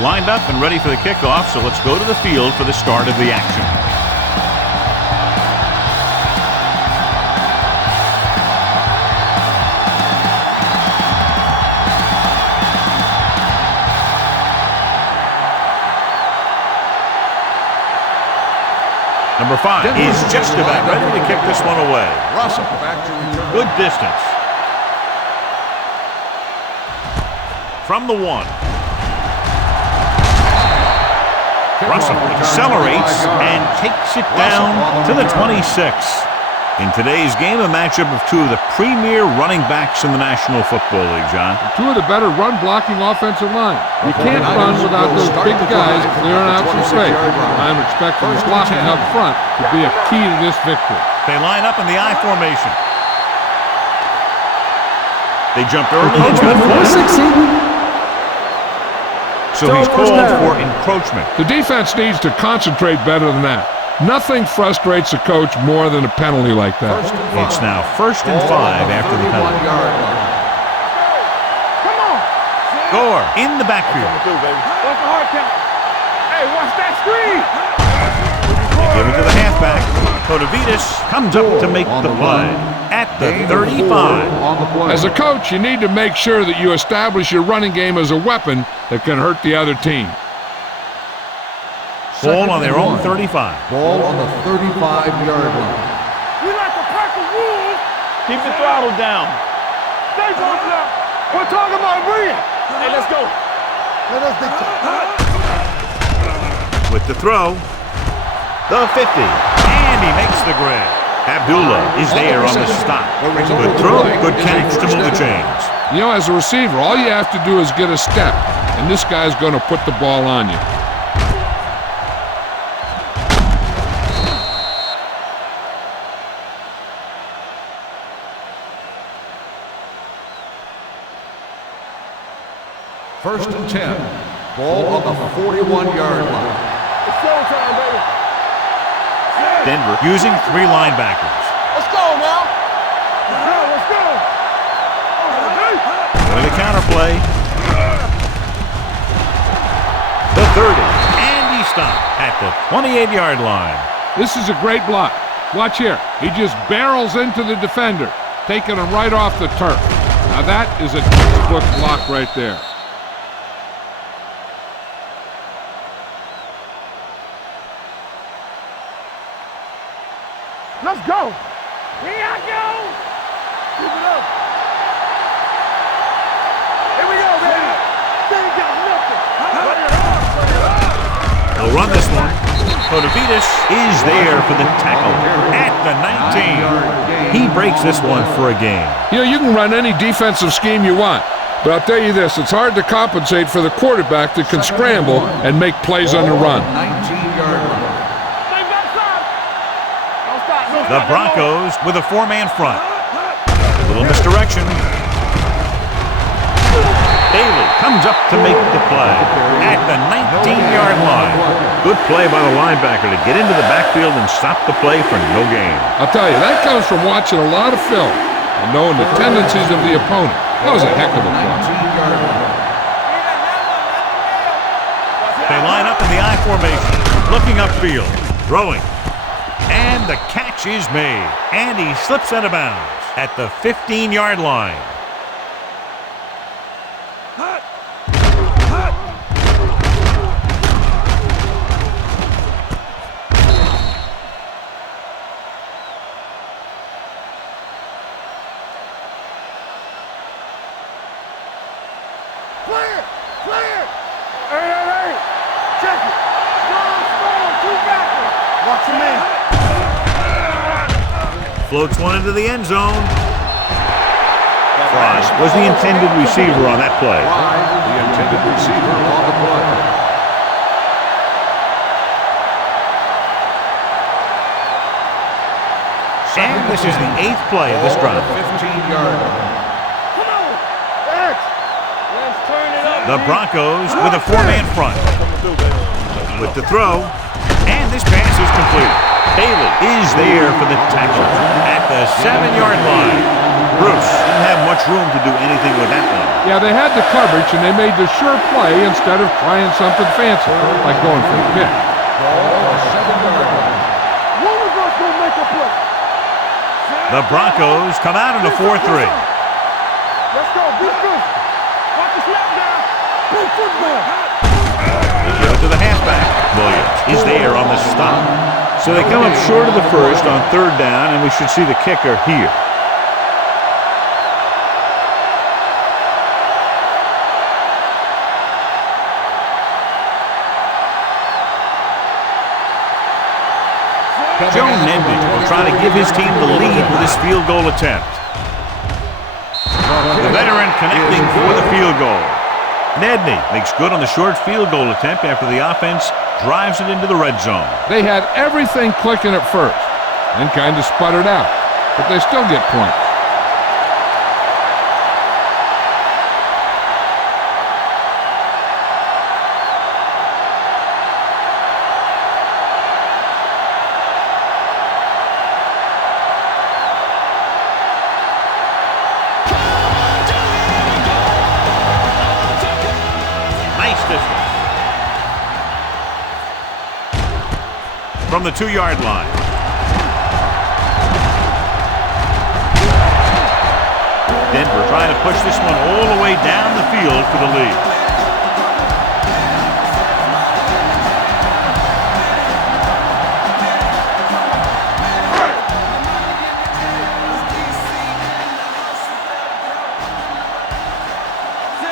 They're lined up and ready for the kickoff, so let's go to the field for the start of the action. Number 5 is just about ready to kick this one away. Russell back to return. Good distance. From the 1. Russell accelerates and takes it down to the 26. In today's game, a matchup of two of the premier running backs in the National Football League, John. Two of the better run-blocking offensive line. You can't run without those big guys clearing out some space. I'm expecting the blocking up front to be a key to this victory. They line up in the I formation. They jumped early into the so he's called for encroachment. The defense needs to concentrate better than that. Nothing frustrates a coach more than a penalty like that. It's now 1st and 5 after the penalty. Come on. Gore in the backfield. What's the hard count? Hey, watch that screen. They give it to the halfback. Kotovitis comes up to make the play at the 35. As a coach, you need to make sure that you establish your running game as a weapon that can hurt the other team. Ball on their own 35. Ball on the 35-yard line. We like a pack of wolves. Keep the throttle down. Stay bumped up. We're talking about bringing. Hey, let's go. Let us dictate. With the throw, the 50, and he makes the grab. Abdullah is there on the stop. Good throw, good catch to move the chains. You know, as a receiver, all you have to do is get a step, and this guy's going to put the ball on you. First and 10. Ball on the 41-yard line. It's showtime, baby. Denver using 3 linebackers. Let's go now. Let's go. With the counterplay. The 30, and he stopped at the 28-yard line. This is a great block. Watch here. He just barrels into the defender, taking him right off the turf. Now that is a textbook block right there. Let's go. Here I go. Keep it up. Here we go, baby. They ain't got nothing. They'll run this one. Kotovitis is there for the tackle at the 19. He breaks this one for a gain. You know, you can run any defensive scheme you want, but I'll tell you this, it's hard to compensate for the quarterback that can scramble and make plays on the run. 19-yard line. The Broncos with a 4-man front. A little misdirection. Bailey comes up to make the play at the 19-yard line. Good play by the linebacker to get into the backfield and stop the play for no gain. I'll tell you, that comes from watching a lot of film and knowing the tendencies of the opponent. That was a heck of a play. They line up in the I formation, looking upfield, throwing. And the catch is made. And he slips out of bounds at the 15-yard line. Clear! Clear! Hey! Check it! Strong, 2 backers! Watch him in! Floats one into the end zone. Frost was the intended receiver on that play. The intended receiver on the play. And this is the 8th play of this drive. 15-yard line. Come on! Let's turn it up. The Broncos with a 4-man front. With the throw, and this pass is complete. Bailey is there for the tackle at the 7-yard line. Bruce didn't have much room to do anything with that one. Yeah, they had the coverage, and they made the sure play instead of trying something fancy, like going for a pick. One of us will make a play. The Broncos come out in a 4-3. Let's go. Big good. Watch the slap down. Big football. They give it to the halfback. Williams is there on the stop. So they come up short of the first on 3rd down, and we should see the kicker here. Joe Nedney will try to give his team the lead with his field goal attempt. The veteran connecting for the field goal. Nedney makes good on the short field goal attempt after the offense drives it into the red zone. They had everything clicking at first and kind of sputtered out, but they still get points. From the 2-yard line. Denver trying to push this one all the way down the field for the lead.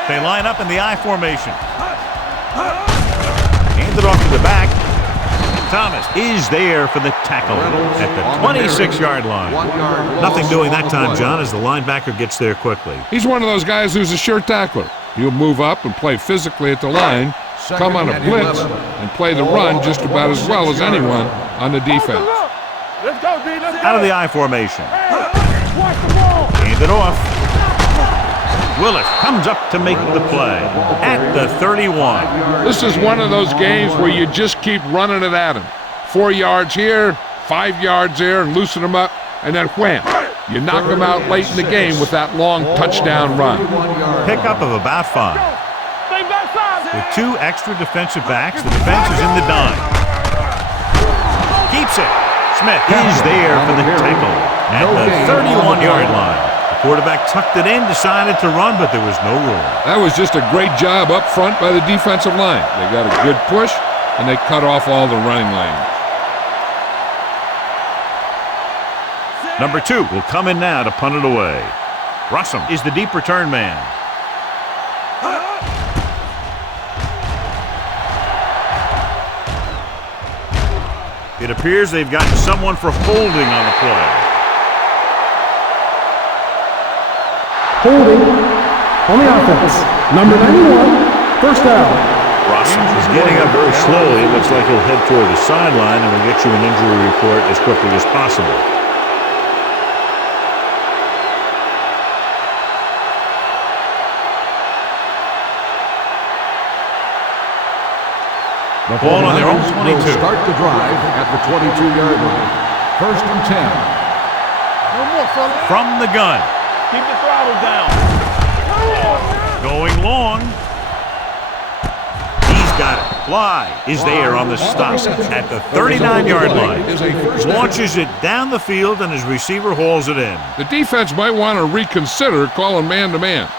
They line up in the I formation. Hand it off to the back. Thomas is there for the tackle at the 26-yard line. Nothing doing that time, John, as the linebacker gets there quickly. He's one of those guys who's a sure tackler. He'll move up and play physically at the line, come on a blitz, and play the run just about as well as anyone on the defense. Let's go, D. Let's go. Out of the I formation. Watch the ball. Hand it off. Willis comes up to make the play at the 31. This is one of those games where you just keep running it at him. 4 yards here, 5 yards there, and loosen them up, and then wham. You knock them out late in the game with that long touchdown run. Pickup of about 5. With 2 extra defensive backs, the defense is in the dime. Keeps it. Smith is there for the tackle at the 31-yard line. Quarterback tucked it in, decided to run, but there was no room. That was just a great job up front by the defensive line. They got a good push, and they cut off all the running lanes. Number 2 will come in now to punt it away. Russell is the deep return man. It appears they've gotten someone for holding on the play. Holding on the offense. Number 91, first down. Russell is getting up very slowly. Looks like he'll head toward the sideline, and we'll get you an injury report as quickly as possible. The ball on their own 22. Will start the drive at the 22-yard line. 1st and 10. No more, fella. From the gun. Keep the throttle down. Going long. He's got it. Fly is there on the stop at the 39-yard line. Launches it down the field, and his receiver hauls it in. The defense might want to reconsider calling man-to-man.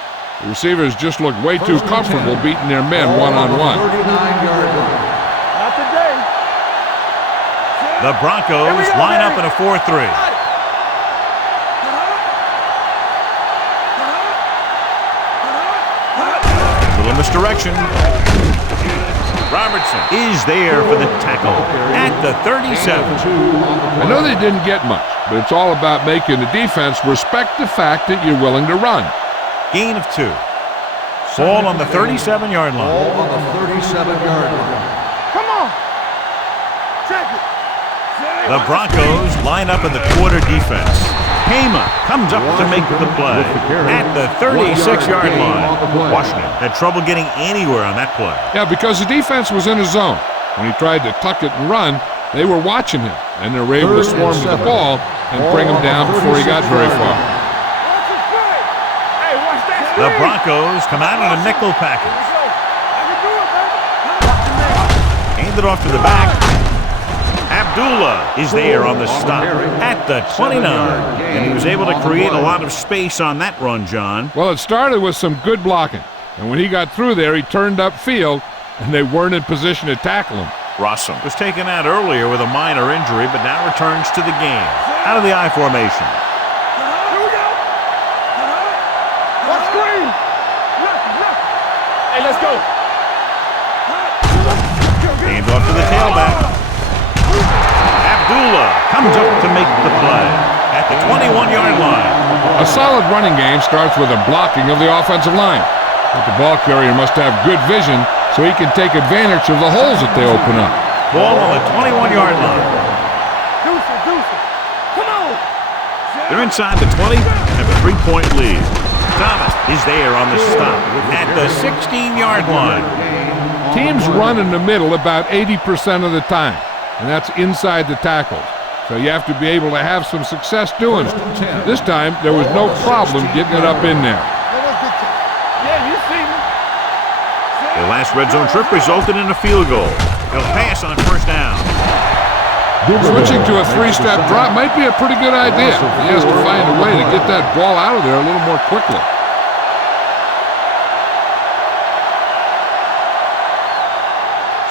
The receivers just look way too comfortable beating their men one-on-one. 39-yard line. Not today. The Broncos line up in a 4-3. Little misdirection. Robertson is there for the tackle at the 37. I know they didn't get much, but it's all about making the defense respect the fact that you're willing to run. Gain of 2. Ball on the 37-yard line. Ball on the 37-yard line. Come on. Check it. The Broncos line up in the quarter defense. Hema comes up to make the play at the 36-yard line. Washington had trouble getting anywhere on that play. Yeah, because the defense was in his zone. When he tried to tuck it and run, they were watching him, and they were able to swarm to the ball and bring him down before he got very far. The Broncos come out in a nickel package. Hand it off to the back. Abdullah is there on the stop at the 29. And he was able to create a lot of space on that run, John. Well, it started with some good blocking. And when he got through there, he turned upfield, and they weren't in position to tackle him. Rossum was taken out earlier with a minor injury, but now returns to the game. Out of the I formation. Hey, let's go. Hand off to the tailback. Abdullah comes up to make the play at the 21-yard line. A solid running game starts with a blocking of the offensive line. But the ball carrier must have good vision so he can take advantage of the holes that they open up. Ball on the 21-yard line. Come on. They're inside the 20, have a 3-point lead. Thomas is there on the stop at the 16-yard line. Teams run in the middle about 80% of the time, and that's inside the tackles. So you have to be able to have some success doing it. This time, there was no problem getting it up in there. Yeah, you see me. The last red zone trip resulted in a field goal. He'll pass on first down. Switching to a three-step drop might be a pretty good idea. He has to find a way to get that ball out of there a little more quickly.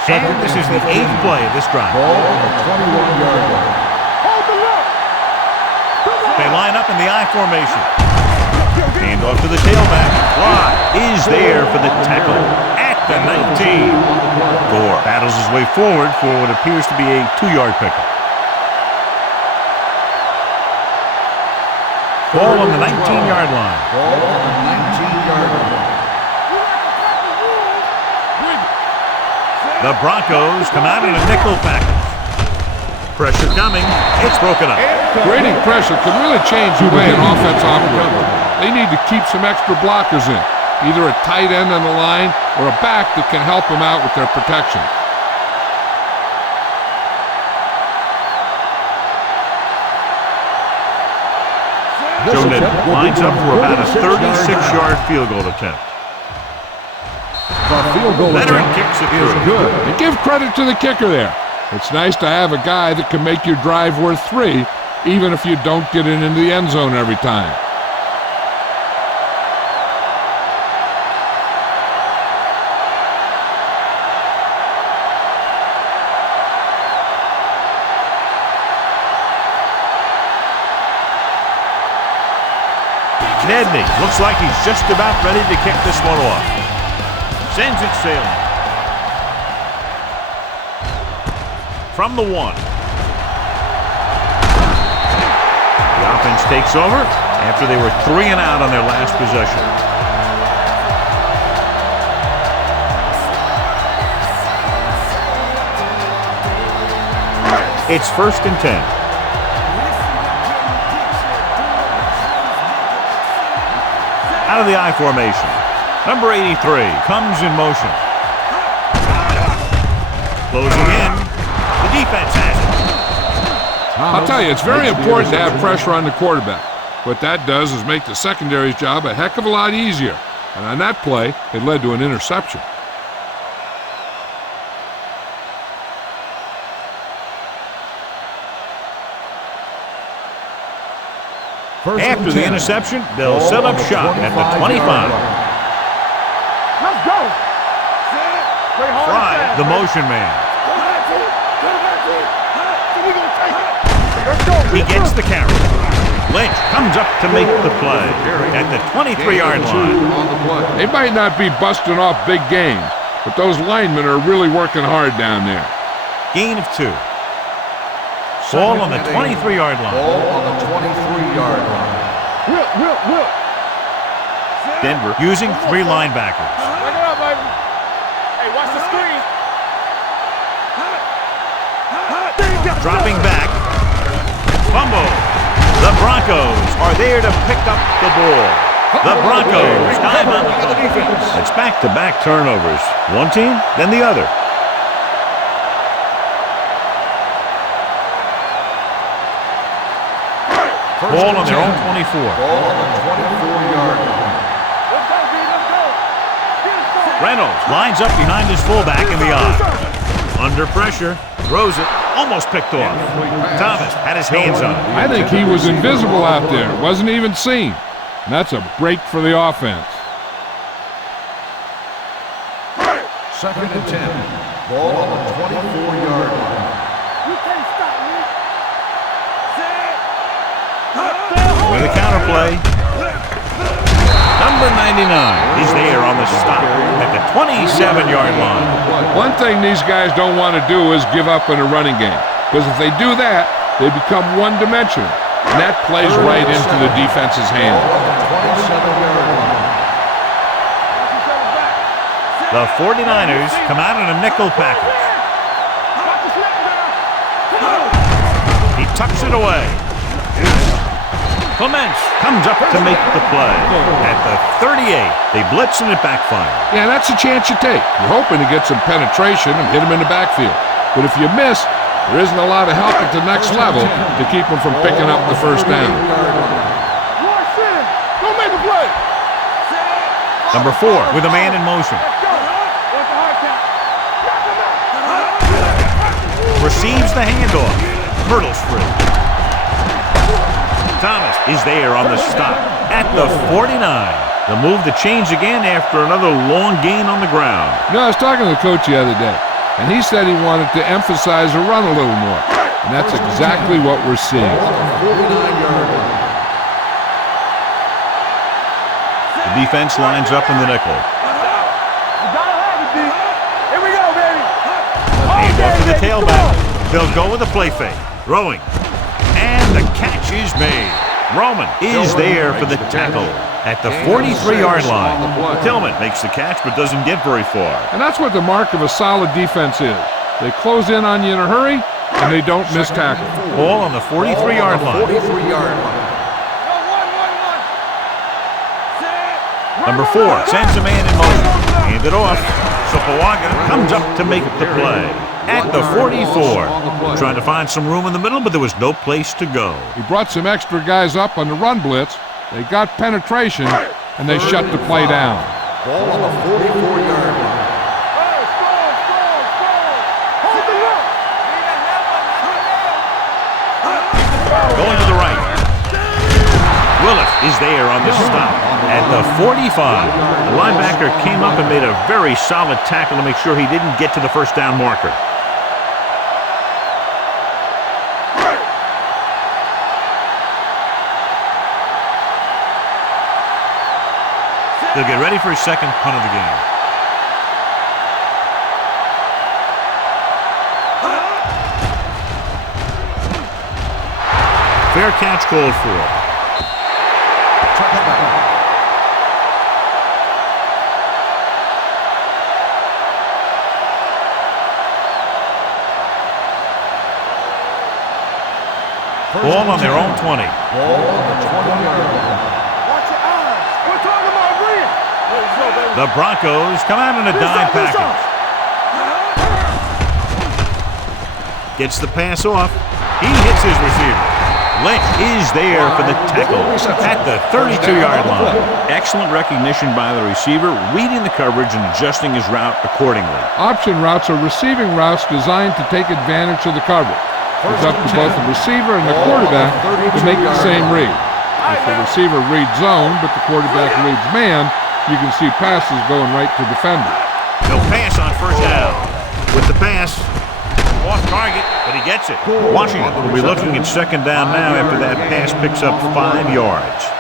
And this is the 8th play of this drive. Ball on the 21-yard line. Hold the look. They line up in the I formation. Hand off to the tailback. Block is there for the tackle at the 19. Gore battles his way forward for what appears to be a 2-yard pickup. Ball on the 19-yard line. Ball on the 19-yard line. The Broncos come out in a nickel package. Pressure coming. It's broken up. Grading pressure can really change the way an offense operates. They need to keep some extra blockers in, either a tight end on the line or a back that can help them out with their protection. Joe Ned lines up for about a 36-yard field goal attempt. The field goal Leonard attempt kicks it is through. good. And give credit to the kicker there. It's nice to have a guy that can make your drive worth 3, even if you don't get it into the end zone every time. Nedney looks like he's just about ready to kick this one off. Sends it sailing. From the 1. The offense takes over after they were 3 and out on their last possession. It's 1st and 10. Out of the I formation. Number 83 comes in motion. Closing in. The defense has it. I'll tell you, it's very important to have pressure on the quarterback. What that does is make the secondary's job a heck of a lot easier. And on that play, it led to an interception. After the interception, they'll set up shop at the 25. Let's go. Play hard Fry, and fast, the man. motion man. Let's go. He gets the carry. Lynch comes up to make the play at the 23-yard line. On the play. They might not be busting off big games, but those linemen are really working hard down there. Gain of 2. Ball on the 23-yard line. Ball on the 23-yard line. Will. Denver using 3 linebackers. Bring it up, baby. Hey, watch the screen. Dropping back. Fumble. The Broncos are there to pick up the ball. The Broncos dive on the defense. It's back-to-back turnovers. One team, then the other. Ball on their own 24. Ball on the 24-yard line. Let's go, B. Let's go. Get us going. Reynolds lines up behind his fullback in the eye. Under pressure, throws it, almost picked off. Thomas had his hands on it. I think he was invisible out there. Wasn't even seen. And that's a break for the offense. 2nd and 10. Ball on the 24-yard line. You can't stop me. With a counter play. Number 99 is there on the stop at the 27-yard line. One thing these guys don't want to do is give up in a running game. Because if they do that, they become one-dimensional. And that plays right into the defense's hand. Ball on the 27-yard line. The 49ers come out in a nickel package. He tucks it away. Clements comes up to make the play. At the 38, they blitz and it backfires. Yeah, that's a chance you take. You're hoping to get some penetration and hit him in the backfield. But if you miss, there isn't a lot of help at the next level to keep him from picking up the first down. Don't make the play. Number 4 with a man in motion. Receives the handoff. Hurdles free. Thomas is there on the stop at the 49. The move to change again after another long gain on the ground. You know, I was talking to the coach the other day, and he said he wanted to emphasize the run a little more. And that's exactly what we're seeing. Ball on the 49-yard line. The defense lines up in the nickel. You gotta have it, D. Here we go, baby. Handoff to the tailback. They'll go with a play fake. Throwing. And the catch is made. Roman is there for the tackle at the 43-yard line. Tillman makes the catch but doesn't get very far. And that's what the mark of a solid defense is. They close in on you in a hurry, and they don't miss tackle. Ball on the 43-yard line. 43-yard line. Number 4 sends a man in motion. Hand it off. Sopoaga comes up to make the play at the 44. Trying to find some room in the middle, but there was no place to go. He brought some extra guys up on the run blitz. They got penetration, and they shut the play down. Ball on the 44-yard line. Going to the right. Willis is there on the stop at the 45. The linebacker came up and made a very solid tackle to make sure he didn't get to the first down marker. They'll get ready for his second punt of the game. Fair catch called for. Ball on their own 20. Ball on the 20-yard line. Watch your eyes. We're talking about Green. Let's go, baby. The Broncos come out in a dime package. Gets the pass off. He hits his receiver. Lynch is there for the tackle at the 32-yard line. Excellent recognition by the receiver, reading the coverage and adjusting his route accordingly. Option routes are receiving routes designed to take advantage of the coverage. It's up to both the receiver and the quarterback to make the same read. If the receiver reads zone, but the quarterback reads man, you can see passes going right to defender. He'll pass on first down. With the pass, off target, but he gets it. Washington will be looking at second down now after that pass picks up 5 yards.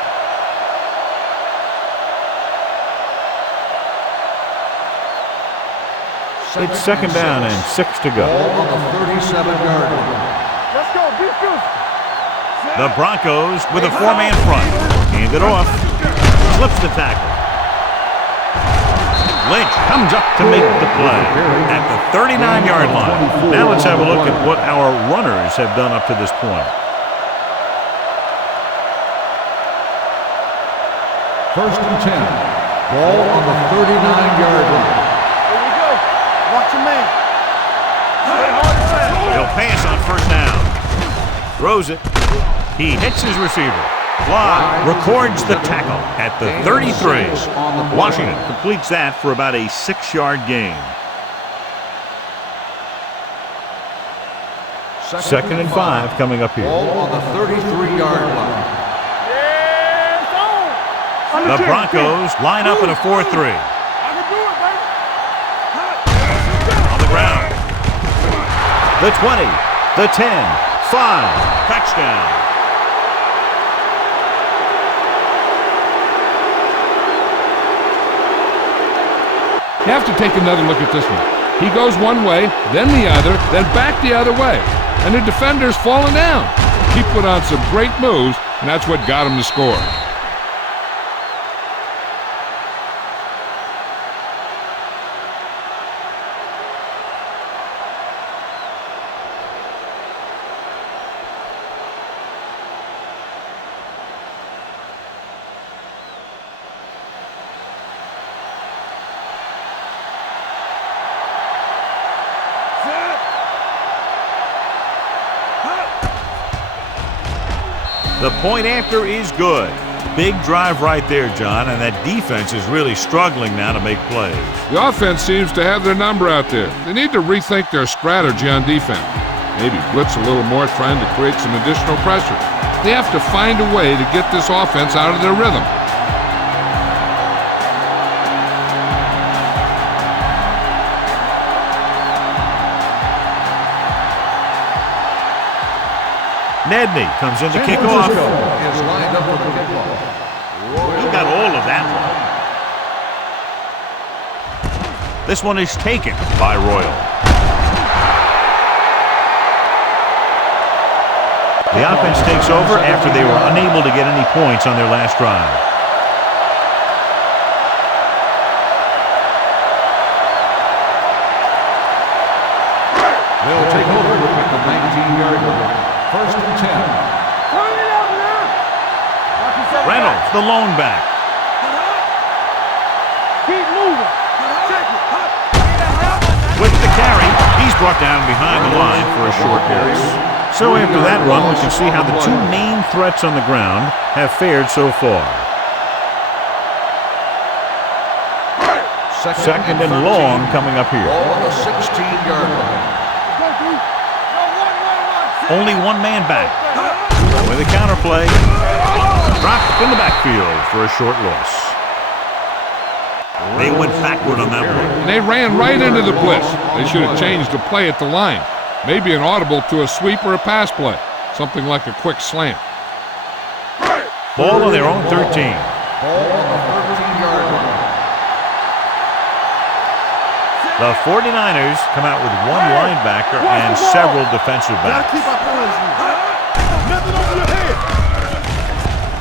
It's second down and 6 to go. Ball on the 37-yard line. Let's go. Be good. The Broncos with a 4-man front. Hand it off. Slips the tackle. Lynch comes up to make the play at the 39-yard line. Now let's have a look at what our runners have done up to this point. First and 10. Ball on the 39-yard line. Here we go. Watch your man. He'll pass on first down. Throws it. He hits his receiver. Fly records the tackle at the 33. Washington completes that for about a 6-yard gain. 2nd and 5 coming up here. Ball on the 33-yard line. The Broncos line up in a 4-3. I can do it, baby. On the ground. The 20, the 10, 5, touchdown. You have to take another look at this one. He goes one way, then the other, then back the other way. And the defender's falling down. He put on some great moves, and that's what got him the score. The point after is good. Big drive right there, John, and that defense is really struggling now to make plays. The offense seems to have their number out there. They need to rethink their strategy on defense. Maybe blitz a little more, trying to create some additional pressure. They have to find a way to get this offense out of their rhythm. Nedney comes in to kick off. Is lined up for the kickoff. He got all of that one. This one is taken by Royal. The offense takes over after they were unable to get any points on their last drive. They'll take over at the 19-yard line. 1st and 10. Reynolds, the lone back. Keep moving. Check it. With the carry, he's brought down behind the line for a short loss. So after that run, we can see how the two main threats on the ground have fared so far. 2nd and long coming up here. Ball on the 16-yard line. Only one man back. With a counterplay. Dropped in the backfield for a short loss. They went backward on that one. They ran right into the blitz. They should have changed the play at the line. Maybe an audible to a sweep or a pass play. Something like a quick slant. Ball on their own 13. Ball on the 13-yard line. The 49ers come out with one linebacker and several defensive backs. Keep our points. Nothing over your head.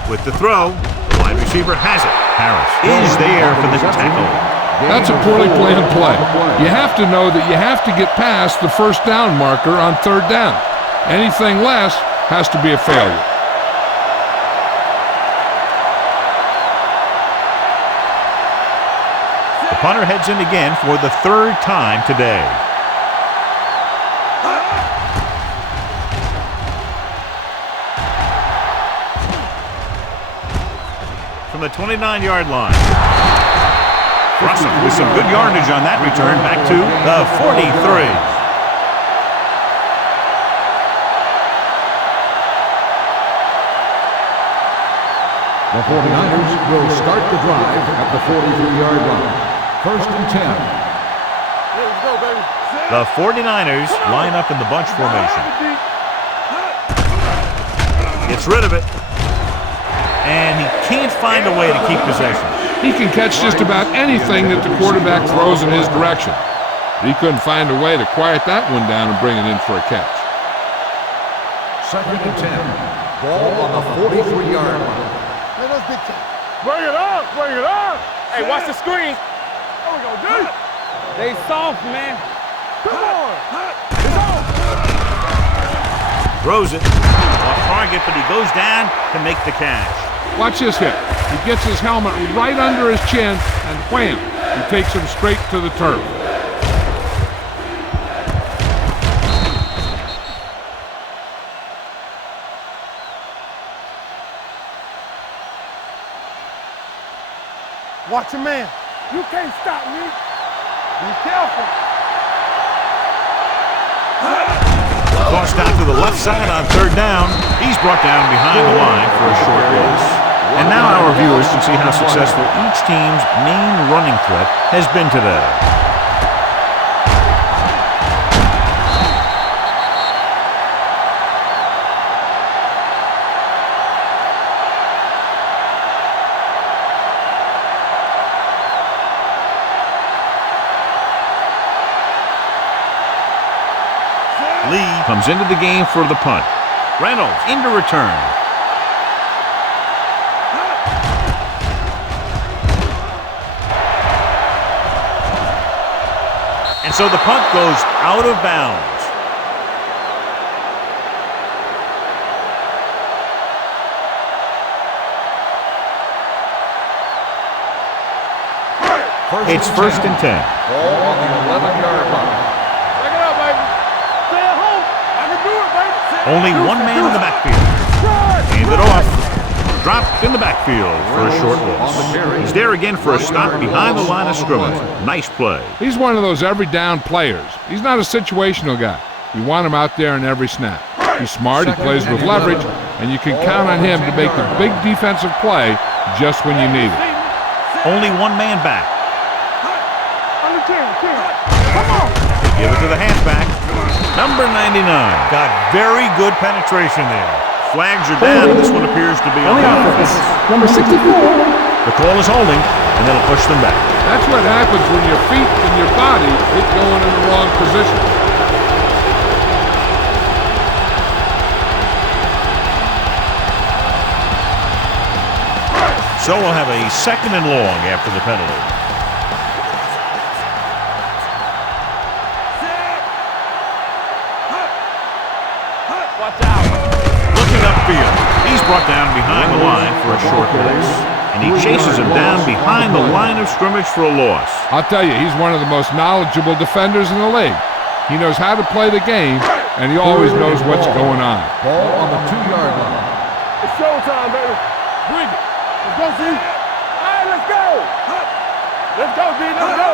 With the throw, the wide receiver has it. Harris is there for the tackle. That's a poorly planned play. You have to know that you have to get past the first down marker on 3rd down. Anything less has to be a failure. The punter heads in again for the 3rd time today. From the 29-yard line. Russell with some good yardage on that return back to the 43. The 49ers will start the drive at the 43-yard line. 1st and 10. Let's go, baby. The 49ers line up in the bunch formation. Gets rid of it. And he can't find a way to keep possession. He can catch just about anything that the quarterback throws in his direction. But he couldn't find a way to quiet that one down and bring it in for a catch. 2nd and 10. Ball on the 43-yard line. Let us dictate. Bring it up. Bring it up. Hey, watch the screen. There we go, dude. They soft, man. Come on. It's on. Throws it. Off target, but he goes down to make the catch. Watch this hit. He gets his helmet right under his chin, and wham, he takes him straight to the turf. Watch your man. You can't stop me. Be careful. Tossed out to the left side on third down. He's brought down behind the line for a short loss. And now our viewers can see how successful each team's main running threat has been today. Lee comes into the game for the punt. Reynolds into return. And so the punt goes out of bounds. It's first and 10. Ball on the 11-yard line. Check it out, baby. Stay at home. I can do it, baby. Only one man in the backfield. Hand it off. Dropped in the backfield for a short loss. He's there again for a stop behind the line of scrimmage. Nice play. He's one of those every down players. He's not a situational guy. You want him out there in every snap. He's smart, he plays with leverage, and you can count on him to make the big defensive play just when you need it. Only one man back. Under 10. Come on. They give it to the halfback. Number 99. Got very good penetration there. Flags are down, and this one appears to be on the offense. Number 64. The call is holding, and that'll push them back. That's what happens when your feet and your body get going in the wrong position. So we'll have a second and long after the penalty. Watch out. Looking upfield, he's brought down behind the line for a short loss. And he chases him down behind the line of scrimmage for a loss. I'll tell you, he's one of the most knowledgeable defenders in the league. He knows how to play the game, and he always knows what's going on. Ball on the 2-yard line. It's showtime, baby. Bring it. Let's go, C. All right, let's go. Let's go, D. Let's go.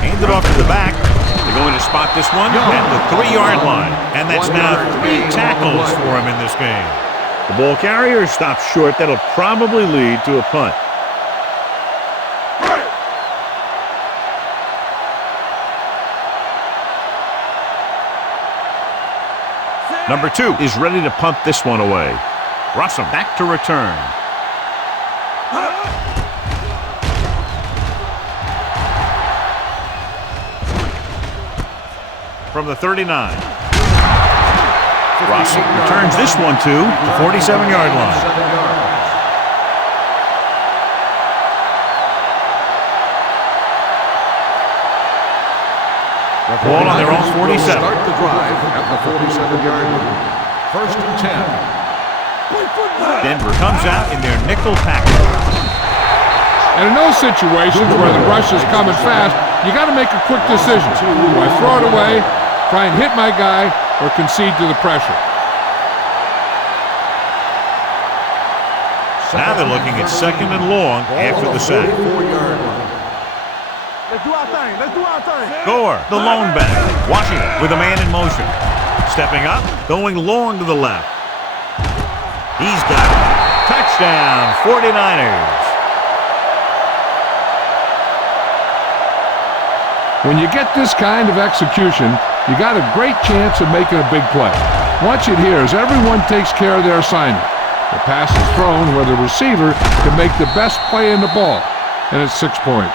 Hand it off to the back. They're going to spot this one at the 3-yard line. And that's now 3 tackles for him in this game. The ball carrier stops short. That'll probably lead to a punt. Number 2 is ready to punt this one away. Russell back to return. From the 39. Russell returns this one to the 47-yard line. Ball on their own 47. Start the drive at the 47-yard line. First and 10. Denver comes out in their nickel package. And in those situations where the rush is coming fast, you got to make a quick decision. Do I throw it away, try and hit my guy, or concede to the pressure? Now they're looking at second and long after the sack. 44-yard line. Let's do our thing. Let's do our thing. Gore, the lone back. Washington with a man in motion. Stepping up, going long to the left. He's got it. Touchdown, 49ers. When you get this kind of execution, you got a great chance of making a big play. Watch it here as everyone takes care of their assignment. The pass is thrown where the receiver can make the best play in the ball, and it's 6 points.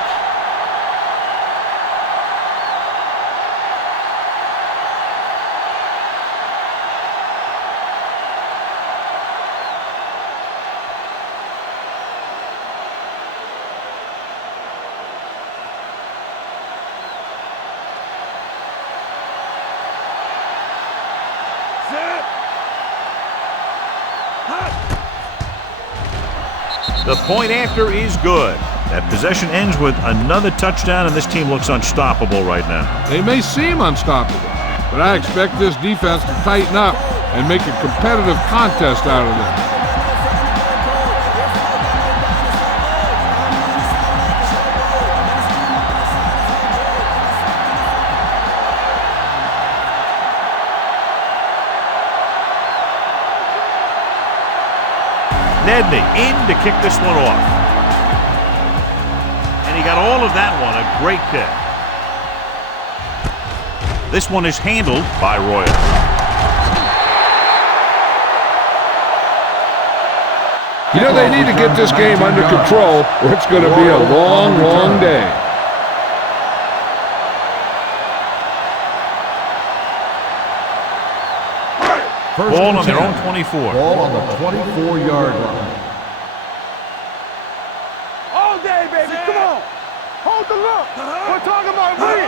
The point after is good. That possession ends with another touchdown, and this team looks unstoppable right now. They may seem unstoppable, but I expect this defense to tighten up and make a competitive contest out of this. Nedney in to kick this one off. And he got all of that one, a great kick. This one is handled by Royal. You know, they need to get this game under control or it's going to be a long, long day. Ball on their own 24. Ball on the 24-yard line. All day, baby. Come on. Hold the look. We're talking about win.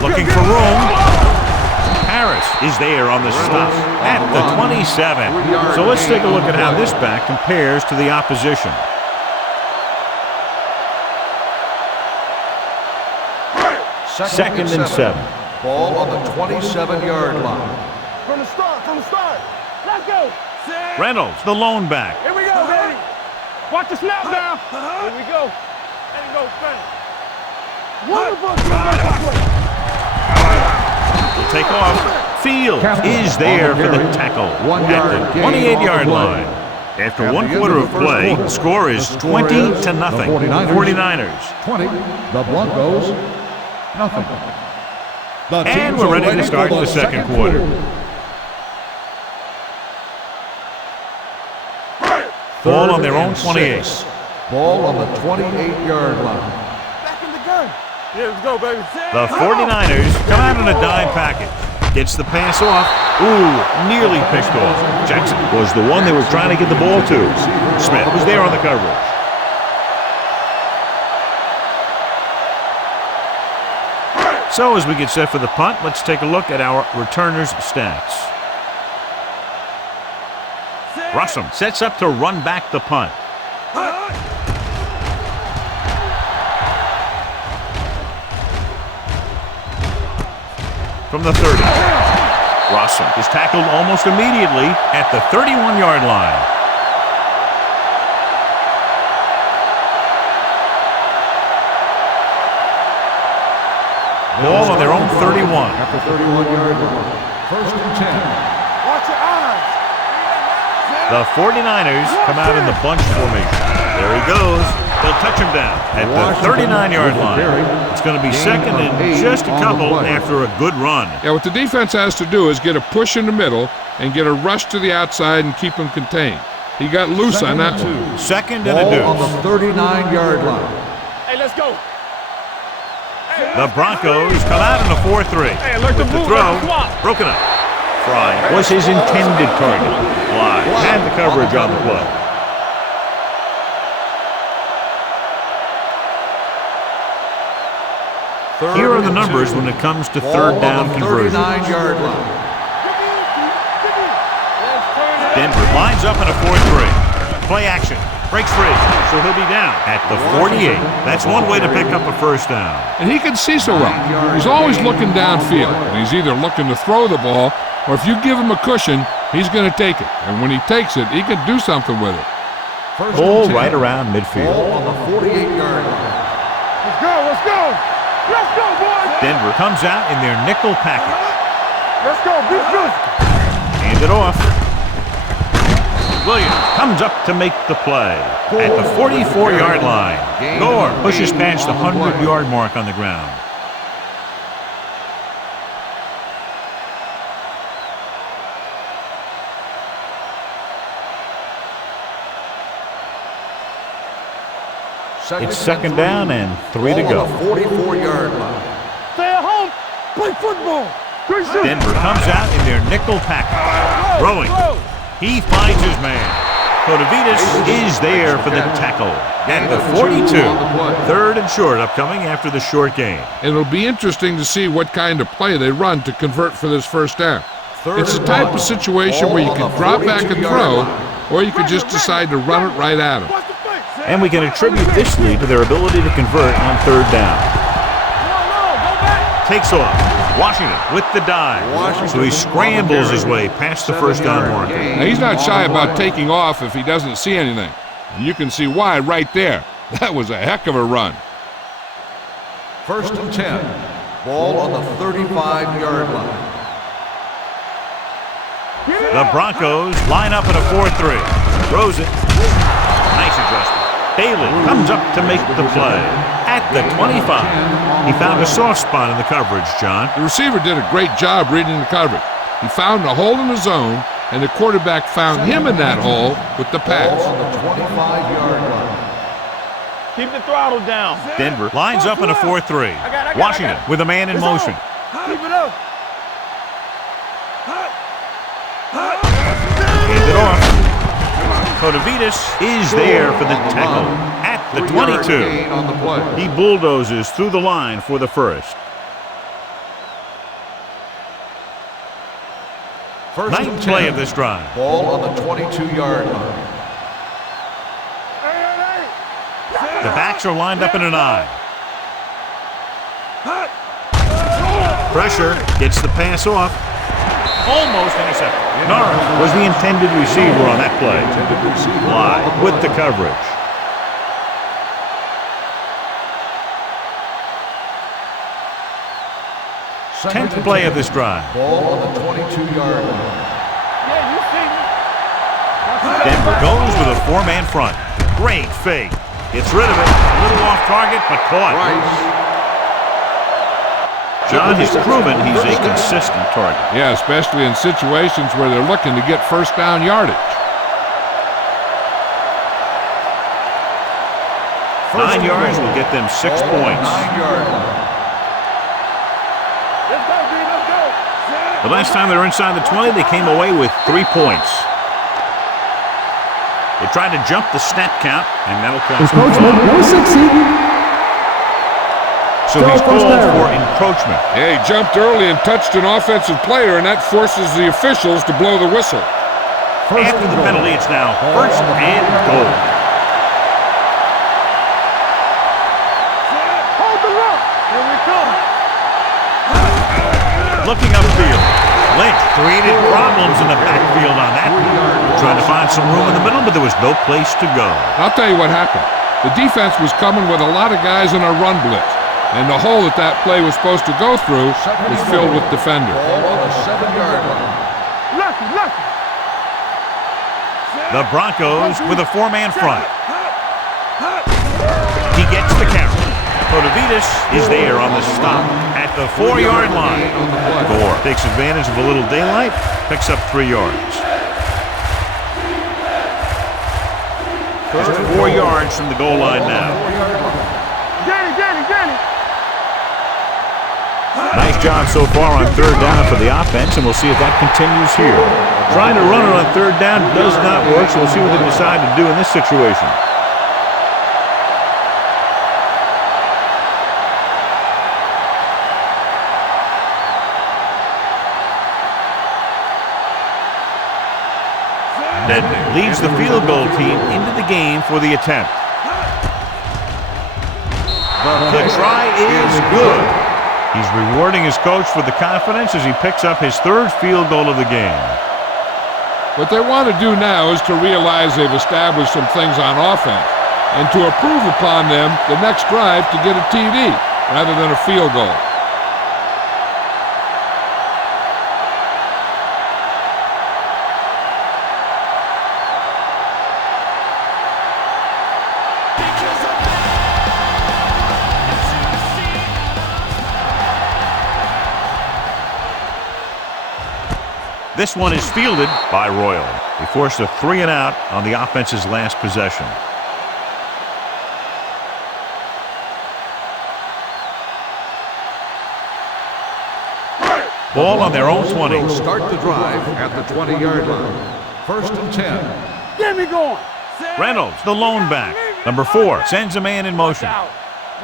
Looking for room. Harris is there on the stop at the 27. So let's take a look at how this back compares to the opposition. Second and 7. Ball on the 27-yard line. From the start. Let's go. Reynolds, the lone back. Here we go, baby. Watch the snap now. Here we go. Let him go, Spence. Wonderful play. Will take off. Field is there for the tackle at the 28-yard line. After one quarter of play, the score is 20-0. 49ers. 20. The Broncos, nothing. And we're ready to start the second quarter. Ball on their own 28. Ball on the 28-yard line. Back in the gun. Yeah, let's go, baby. The 49ers come out in a dime package. Gets the pass off. Ooh, nearly picked off. Jackson was the one they were trying to get the ball to. Smith was there on the coverage. So as we get set for the punt, let's take a look at our returners' stats. Russum sets up to run back the punt. From the 30. Russum is tackled almost immediately at the 31-yard line. Ball on their own 31. At the 31-yard line. First and 10. Watch your eyes. The 49ers come out in the bunch formation. There he goes. They'll touch him down at the 39-yard line. It's going to be second and just a couple after a good run. Yeah, what the defense has to do is get a push in the middle and get a rush to the outside and keep him contained. He got loose on that one. Second and a Ball deuce. on the 39-yard line. Hey, let's go. The Broncos come out in a 4-3. Hey, look With the throw broken up. Fry was his intended target. Fly had the coverage on the play. Here are the numbers when it comes to third down conversions. 39-yard line. Denver lines up in a 4-3. Play action. Breaks free. So he'll be down at the 48. That's one way to pick up a first down. And he can see so well. He's always looking downfield. And he's either looking to throw the ball, or if you give him a cushion, he's going to take it. And when he takes it, he can do something with it. Ball right around midfield. Ball on the 48-yard line. Let's go. Let's go, boys. Denver comes out in their nickel package. Let's go. Be good. Hand it off. Williams comes up to make the play at the 44-yard line. Gore pushes past the 100-yard mark on the ground. It's second down and 3 to go. 44-yard line. Stay at home. Play football. Denver comes out in their nickel package. Throwing. He finds his man. Kotovitas is there for the tackle at the 42. Third and short upcoming after the short game. It'll be interesting to see what kind of play they run to convert for this first down. It's the type of situation where you can drop back and throw, or you could just decide to run it right at him. And we can attribute this lead to their ability to convert on third down. Takes off. Washington with the dive. So he scrambles his way past the first down marker. Now, he's not shy about taking off if he doesn't see anything. And you can see why right there. That was a heck of a run. First and 10. Ball on the 35-yard line. The Broncos line up in a 4-3. Throws it. Nice adjustment. Bailey comes up to make the play. At the 25. He found a soft spot in the coverage, John. The receiver did a great job reading the coverage. He found a hole in the zone, and the quarterback found him in that hole with the pass. On the 25-yard line. Keep the throttle down. Denver lines up in a 4-3. Washington with a man in motion. Keep it up. Hand it off. Kotovitis is there for the tackle at the 22. On the play. He bulldozes through the line for the first. Ninth play of this drive. Ball on the 22-yard line. The backs are lined up in an I. Pressure gets the pass off. Almost intercepted. Norris was the intended receiver on that play. Live with the coverage. Tenth play of this drive. Ball on the 22-yard line. Yeah, you see me. Denver goes with a four-man front. Great fake. Gets rid of it. A little off target, but caught. John has proven he's a consistent target. Yeah, especially in situations where they're looking to get first down yardage. 9 yards will get them 6 points. 9-yard line. Let's go, B. Let's go. The last time they were inside the 20, they came away with 3 points. They tried to jump the snap count, and that'll cost them 5. So he's called for encroachment. Yeah, he jumped early and touched an offensive player, and that forces the officials to blow the whistle. After the penalty, it's now first and goal. Hold the rock. Here we come. Looking upfield. Lynch created problems in the backfield on that. Trying to find some room in the middle, but there was no place to go. I'll tell you what happened. The defense was coming with a lot of guys in a run blitz, and the hole that play was supposed to go through was filled with defenders. Ball on the 7-yard line. Lucky. The Broncos with a four-man front. He gets the carry. Kotovitis is there on the stop at the 4-yard line. Gore takes advantage of a little daylight, picks up 3 yards. Just 4 yards from the goal line now. Danny. Nice job so far on third down for the offense, and we'll see if that continues here. Trying to run it on third down does not work, so we'll see what they decide to do in this situation. Nednick leads the field goal team into the game for the attempt. The try is good. He's rewarding his coach for the confidence as he picks up his 3rd field goal of the game. What they want to do now is to realize they've established some things on offense and to improve upon them the next drive to get a TD rather than a field goal. This one is fielded by Royal. He forced a 3-and-out on the offense's last possession. Ball on their own 20. Will start the drive at the 20-yard line. First and 10. Get me going. Reynolds, the lone back. Number 4, sends a man in motion. You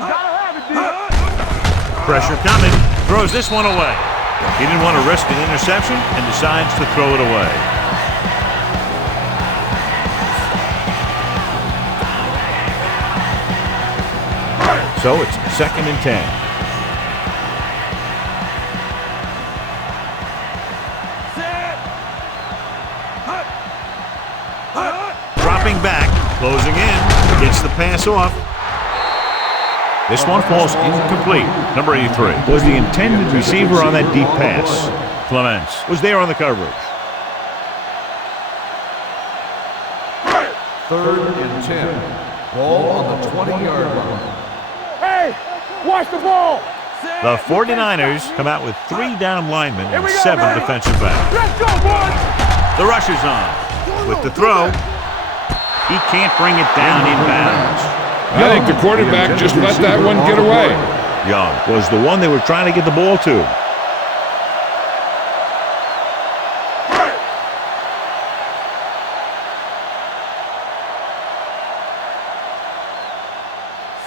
gotta have it, D. Pressure coming. Throws this one away. He didn't want to risk an interception and decides to throw it away. So it's 2nd and 10. Dropping back, closing in, gets the pass off. This one falls incomplete. Number 83 was the intended receiver on that deep pass. Clements was there on the coverage. 3rd and 10. Ball on the 20-yard line. Hey, watch the ball. The 49ers come out with 3 down linemen and 7 defensive backs. Let's go, boys. The rush is on. With the throw, he can't bring it down inbounds. I think the quarterback just let that one get away. Young was the one they were trying to get the ball to.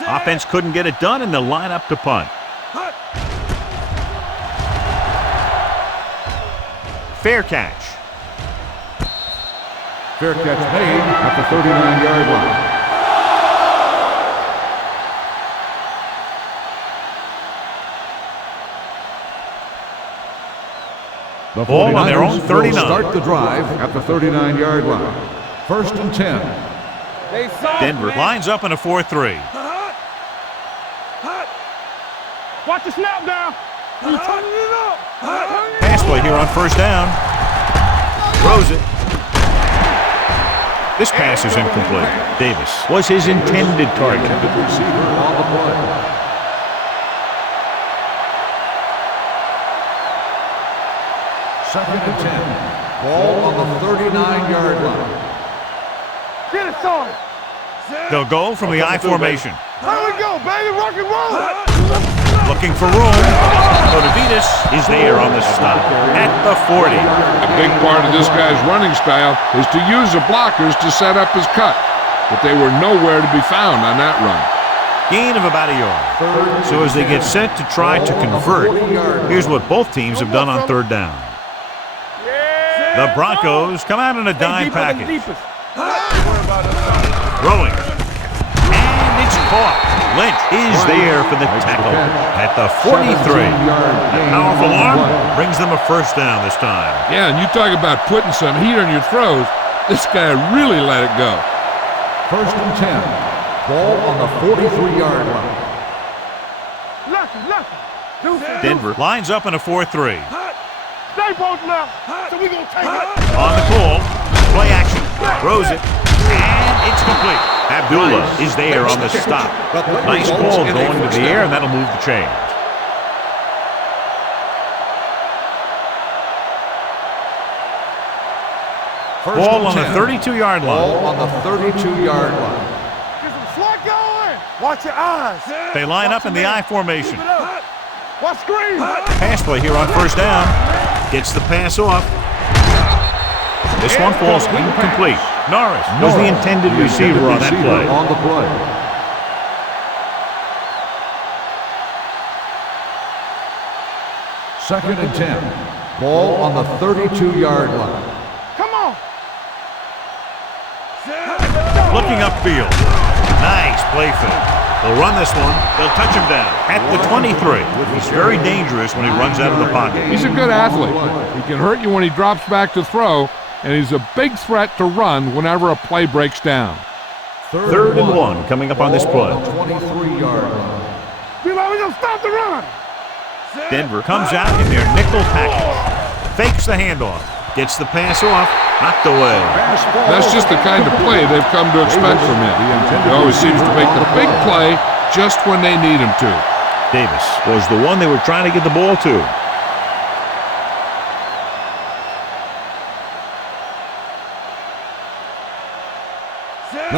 Offense couldn't get it done, and they'll line up to punt. Fair catch. Fair catch made at the 39-yard line. The Ball on their own 39. Will start the drive at the 39-yard line. 1st and 10. They soft, Denver man. lines up in a 4-3. Watch the snap down. You turning it up. Pass play here on 1st down. Throws it. This pass is incomplete. Davis was his intended target. Receiver on the play. Second and 10. Ball on the 39-yard line. Get it, son. They'll go from the I formation. There we go, baby. Rock and roll. Looking for room. Bonavides is there on the stop at the 40. A big part of this guy's running style is to use the blockers to set up his cut, but they were nowhere to be found on that run. Gain of about a yard. So as they get set to try to convert, here's what both teams have done on 3rd down. The Broncos come out in a dime package. Throwing. And it's caught. Lynch is there for the tackle at the 43. A powerful arm brings them a 1st down this time. Yeah, and you talk about putting some heat on your throws. This guy really let it go. 1st and 10. Ball on the 43-yard line. Lucky. Denver lines up in a 4-3. Stay both left. So we gonna take it. On the call, play action, throws it, and it's complete. Abdullah is there on the stop. Nice ball going to the air, and that'll move the chains. Ball on the 32-yard Ball line. on the 32-yard line. Get some slot going. Watch your eyes. They line up in the I formation. Keep it up. Watch screen. Pass play here on 1st down. Gets the pass off. This one falls incomplete. Norris was the intended receiver on that play. On the play. Second and 10. Ball on the 32-yard line. Come on. Looking upfield. Nice play fake. They'll run this one. They'll touch him down at the 23. He's very dangerous when he runs out of the pocket. He's a good athlete. He can hurt you when he drops back to throw, and he's a big threat to run whenever a play breaks down. 3rd and 1 coming up on this play. 23-yard line. We gonna stop the run. Denver comes out in their nickel package. Fakes the handoff. Gets the pass off. Knocked away. That's just the kind of play they've come to expect from him. He always seems to make the big play just when they need him to. Davis was the one they were trying to get the ball to.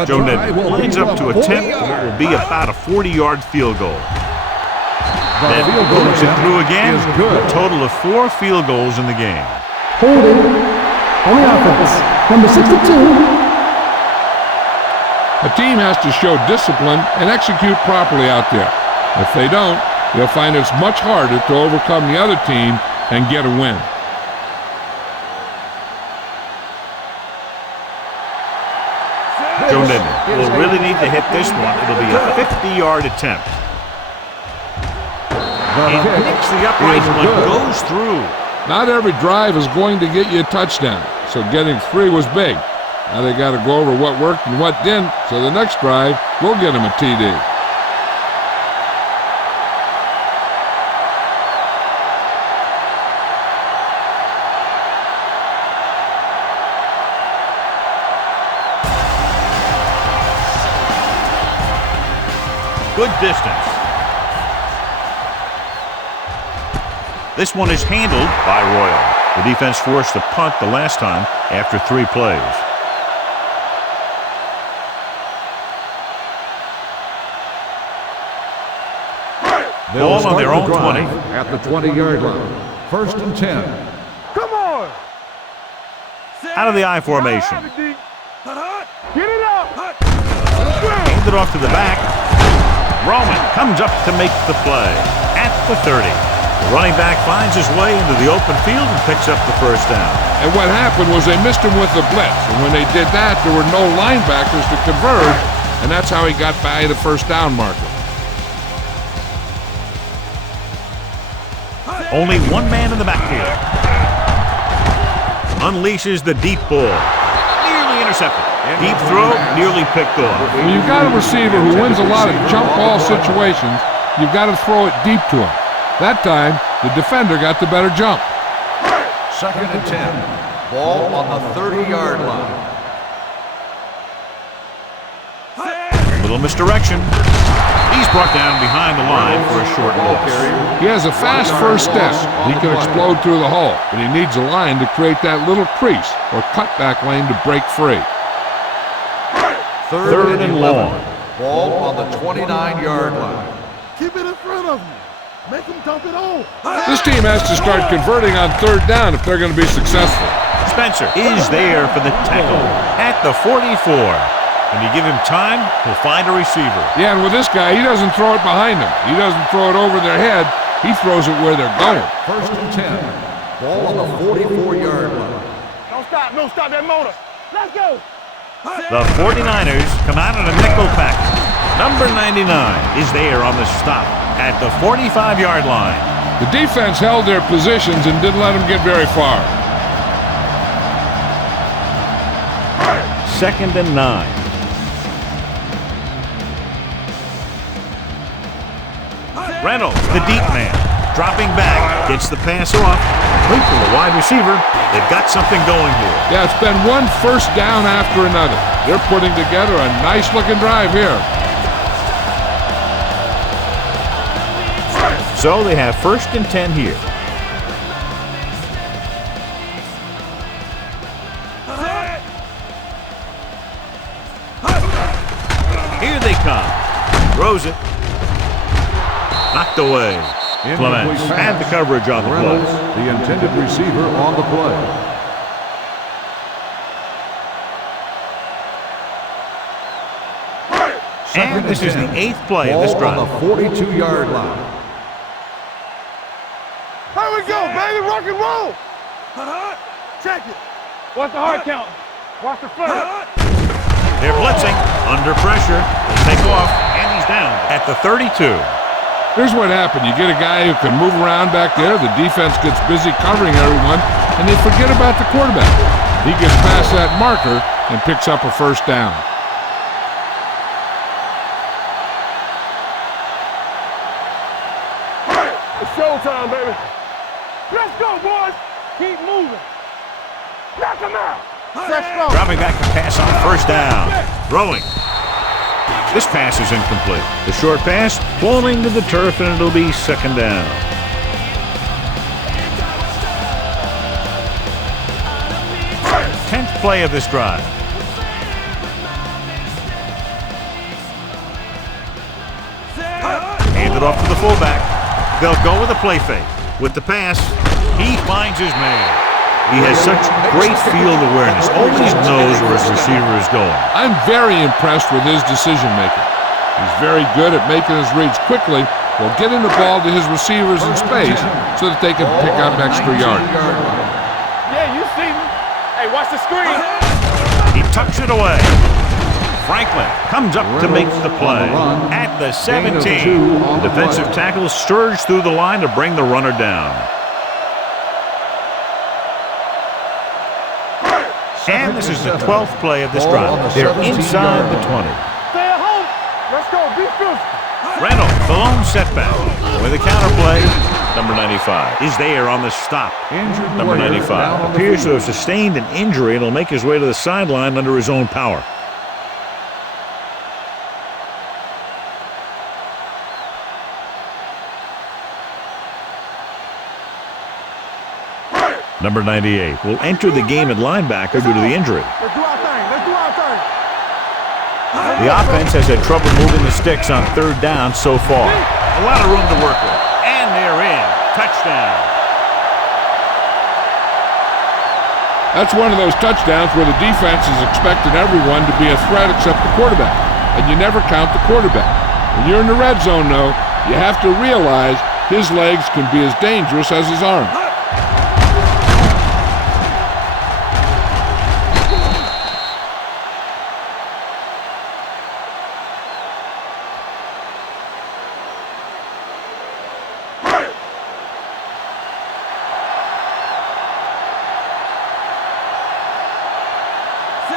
Joe Nedden lines up to attempt what will be about a 40-yard field goal. Then moves it through again. A total of 4 field goals in the game. Holding on the offense. Number 62. A team has to show discipline and execute properly out there. If they don't, they'll find it's much harder to overcome the other team and get a win. Joe Nedden will really need to hit this one. It'll be a 50-yard attempt. And nicks the upright but goes through. Not every drive is going to get you a touchdown, so getting 3 was big. Now they got to go over what worked and what didn't, so the next drive will get them a TD. good distance. This one is handled by Royal. The defense forced a punt the last time after 3 plays. Ball on their own 20. At the 20-yard line. 1st and 10. Come on. Out of the I formation. Get it out. Handed off to the back. Roman comes up to make the play at the 30. The running back finds his way into the open field and picks up the 1st down. And what happened was they missed him with the blitz. And when they did that, there were no linebackers to converge, and that's how he got by the 1st down marker. Only one man in the backfield. Unleashes the deep ball. Nearly intercepted. Deep throw, nearly picked off. When you've got a receiver who wins a lot of jump ball situations, you've got to throw it deep to him. That time, the defender got the better jump. 2nd and 10. Ball on the 30-yard line. Little misdirection. He's brought down behind the line for a short loss. He has a fast 1st step. He can explode through the hole, but he needs a line to create that little crease or cutback lane to break free. 3rd and long. Ball on the 29-yard line. Keep it in front of me. Make them dump it on. This team has to start converting on 3rd down if they're going to be successful. Spencer is there for the tackle at the 44. When you give him time, he'll find a receiver. Yeah, and with this guy, he doesn't throw it behind them. He doesn't throw it over their head. He throws it where they're going. 1st and 10. Ball on the 44-yard line. Don't stop that motor. Let's go. The 49ers come out in a nickel package. Number 99 is there on the stop at the 45-yard line. The defense held their positions and didn't let them get very far. 2nd and 9. Reynolds, the deep man, dropping back, gets the pass off. Wait for the wide receiver. They've got something going here. Yeah, it's been one 1st down after another. They're putting together a nice-looking drive here. So they have 1st and 10 here. Here they come. Throws it. Knocked away. Clements had the coverage on the play. The intended receiver on the play. And this is the 8th play of this drive. Ball on the 42-yard line. Here we go, baby. Rock and roll. Check it. What's the hard count? Watch the front. They're blitzing. Under pressure. They take off. And he's down at the 32. Here's what happened. You get a guy who can move around back there. The defense gets busy covering everyone, and they forget about the quarterback. He gets past that marker and picks up a 1st down. It's showtime, baby. Let's go, boys. Keep moving. Knock him out. Let's go. Dropping back to pass on 1st down. Throwing. This pass is incomplete. The short pass falling to the turf, and it'll be 2nd down. Tenth play of this drive. Handed off to the fullback. They'll go with a play fake. With the pass, he finds his man. He has such great field awareness, always knows where his receiver is going. I'm very impressed with his decision-making. He's very good at making his reads quickly while getting the ball to his receivers in space so that they can pick up extra yards. Yeah, you see me. Hey, watch the screen. He tucks it away. Franklin comes up to make the play at the 17. The defensive tackle surged through the line to bring the runner down. And this is the 12th play of this drive. They're inside the 20. Stay at home. Let's go. Be physical. Reynolds, the lone setback. With a counterplay, number 95 is there on the stop. Number 95 appears to have sustained an injury and will make his way to the sideline under his own power. Number 98 will enter the game at linebacker due to the injury. Let's do our thing. Let's do our thing. The offense has had trouble moving the sticks on third down so far. A lot of room to work with. And they're in. Touchdown. That's one of those touchdowns where the defense is expecting everyone to be a threat except the quarterback. And you never count the quarterback. When you're in the red zone, though, you have to realize his legs can be as dangerous as his arms.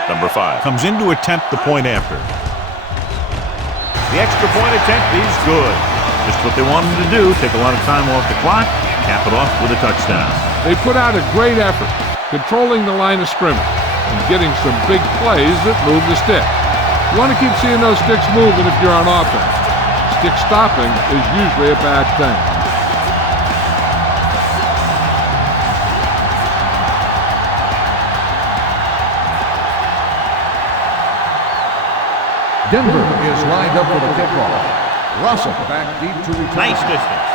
Number 5 comes in to attempt the point after. The extra point attempt is good. Just what they wanted to do, take a lot of time off the clock, cap it off with a touchdown. They put out a great effort, controlling the line of scrimmage and getting some big plays that move the stick. You want to keep seeing those sticks moving if you're on offense. Stick stopping is usually a bad thing. Denver is lined up for the kickoff. Russell back deep to return. Nice distance.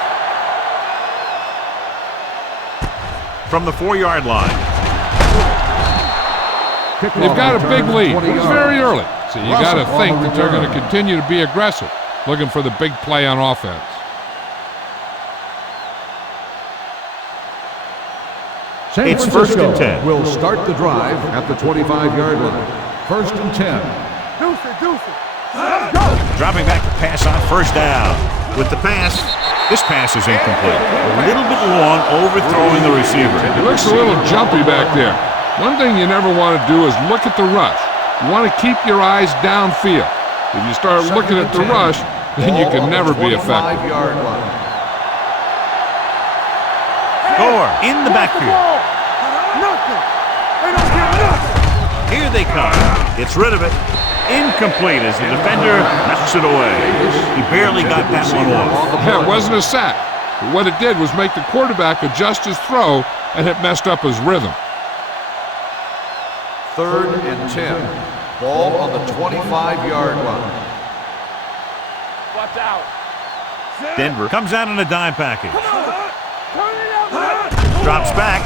From the 4-yard line. They've got a big lead. It's very early, so you got to think that they're going to continue to be aggressive, looking for the big play on offense. San It's first and 10. will start the drive at the 25-yard line. First and 10. Deuce it, deuce it. Let's go. Dropping back to pass on first down. With the pass, this pass is incomplete. A little bit long, overthrowing the receiver. It looks a little jumpy back there. One thing you never want to do is look at the rush. You want to keep your eyes downfield. If you start looking at the rush, then you can never be effective. Score in the backfield. Nothing. They don't get nothing. Here they come. Gets rid of it. Incomplete as the defender knocks it away. He barely got that one off. Yeah, it wasn't a sack. But what it did was make the quarterback adjust his throw, and it messed up his rhythm. Third and 10. Ball on the 25-yard line. Watch out. Denver comes out in a dime package. Turn it out. Drops back.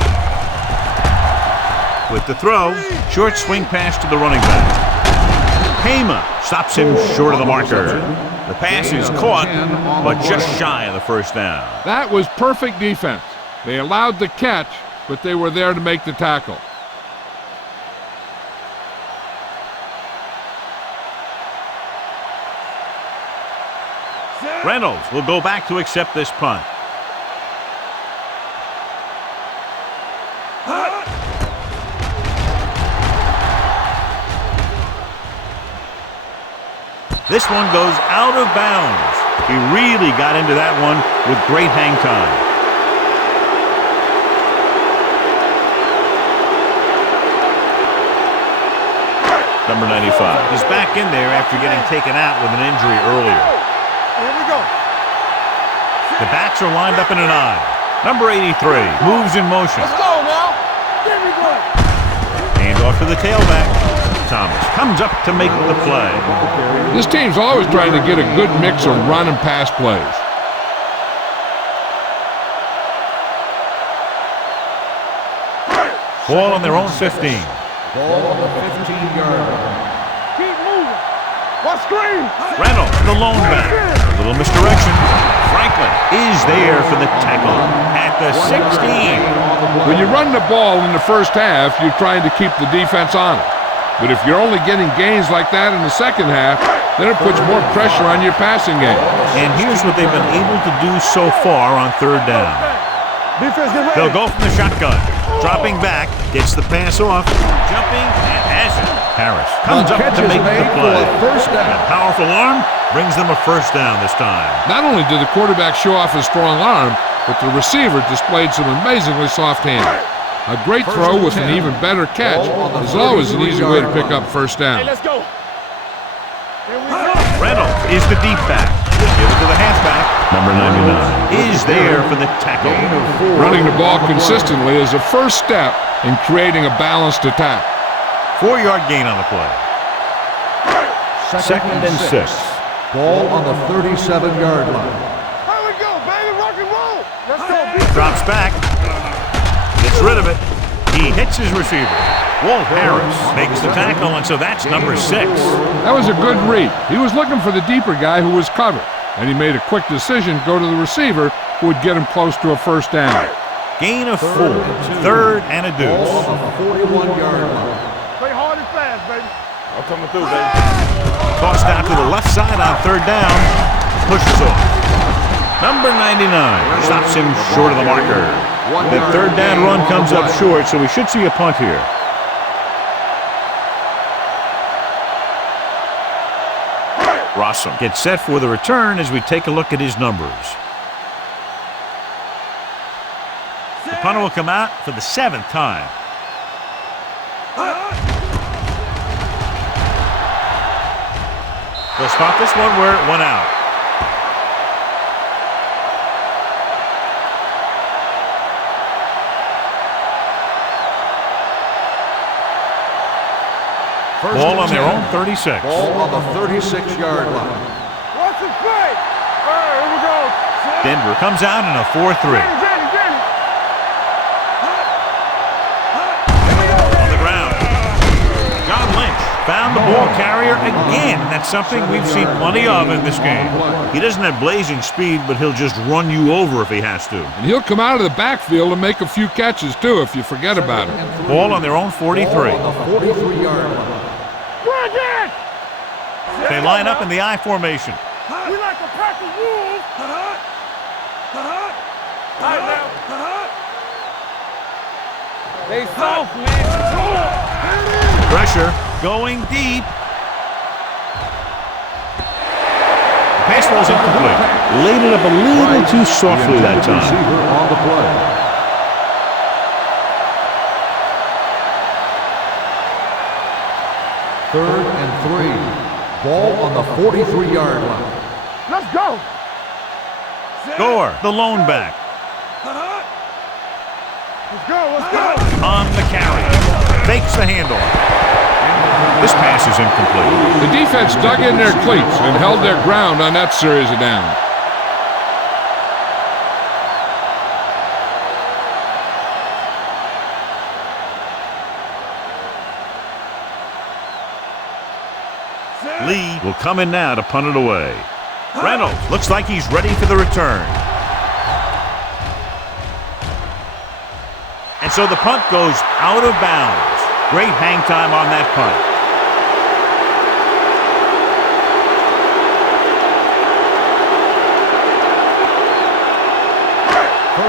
With the throw, short swing pass to the running back. Hema stops him short of the marker. The pass is caught, but just shy of the first down. That was perfect defense. They allowed the catch, but they were there to make the tackle. Reynolds will go back to accept this punt. This one goes out of bounds. He really got into that one with great hang time. Number 95 is back in there after getting taken out with an injury earlier. Here we go. The backs are lined up in an eye. Number 83 moves in motion. Let's go now. Give me good. Hand off to the tailback. Thomas comes up to make the play. This team's always trying to get a good mix of run and pass plays. Ball on their own 15. Ball on the 15-yard line. Keep moving. Watch screen. Reynolds, the lone back. A little misdirection. Franklin is there for the tackle at the 16. When you run the ball in the first half, you're trying to keep the defense on it. But if you're only getting gains like that in the second half, then it puts more pressure on your passing game. And here's what they've been able to do so far on third down. Defense, get ready. They'll go from the shotgun. Dropping back, gets the pass off, jumping, and has it. Harris comes up to make the play. First down. A powerful arm brings them a first down this time. Not only did the quarterback show off his strong arm, but the receiver displayed some amazingly soft hands. A great throw with an even better catch is always an easy way to pick up first down. Hey, let's go. Here we go. Reynolds is the deep back. Give it to the halfback. Number 99 is there for the tackle. Running the ball consistently is the first step in creating a balanced attack. 4-yard gain on the play. Second and 6. Ball on the 37-yard line. Here we go, baby. Rock and roll. Let's go. Drops back. Gets rid of it. He hits his receiver. Walt Harris makes the tackle, and so that's number 6. That was a good read. He was looking for the deeper guy who was covered, and he made a quick decision to go to the receiver who would get him close to a first down. Gain of 4. Third and a deuce. Ball on the 41-yard line. Play hard and fast, baby. I'm coming through, baby. Tossed out to the left side on third down. Pushes off. Number 99 stops him short of the marker. The third down run comes up short, so we should see a punt here. Rossum gets set for the return as we take a look at his numbers. The punter will come out for the 7th time. They'll spot this one where it went out. Ball on their own 36. Ball on the 36-yard line. Watch the play. All right, here we go. Denver comes out in a 4-3. Jenny. On the ground. John Lynch found the ball carrier again. That's something we've seen plenty of in this game. He doesn't have blazing speed, but he'll just run you over if he has to. And he'll come out of the backfield and make a few catches, too, if you forget about it. Ball on their own 43. Ball on the 43-yard line. Bring it. They line up in the I formation. We like to practice rules. Right now. They soft, man. Pressure going deep. The pass ball's incomplete. Laid it up a little too softly that time. Receiver on the play. Third and 3. Ball on the 43-yard line. Let's go. Gore, the lone back. Let's go. On the carry. Fakes the handoff. This pass is incomplete. The defense dug in their cleats and held their ground on that series of downs. Lee will come in now to punt it away. Reynolds looks like he's ready for the return. And so the punt goes out of bounds. Great hang time on that punt.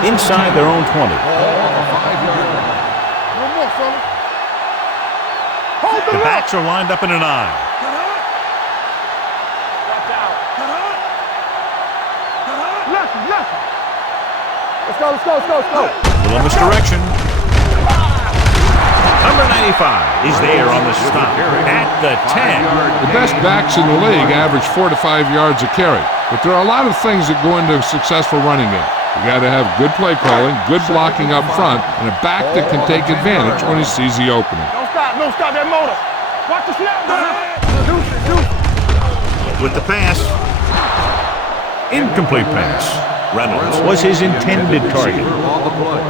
Inside their own 20. Ball on the 5-yard line. One more, fella. Hold The backs are lined up in an I. Let's go. Little misdirection. Number 95 is there on the stop at the 10. The best backs in the league average 4 to 5 yards a carry, but there are a lot of things that go into a successful running game. You got to have good play calling, good blocking up front, and a back that can take advantage when he sees the opening. Don't stop that motor. Watch the snap, With the pass. Incomplete pass. Reynolds was his intended target. On the play.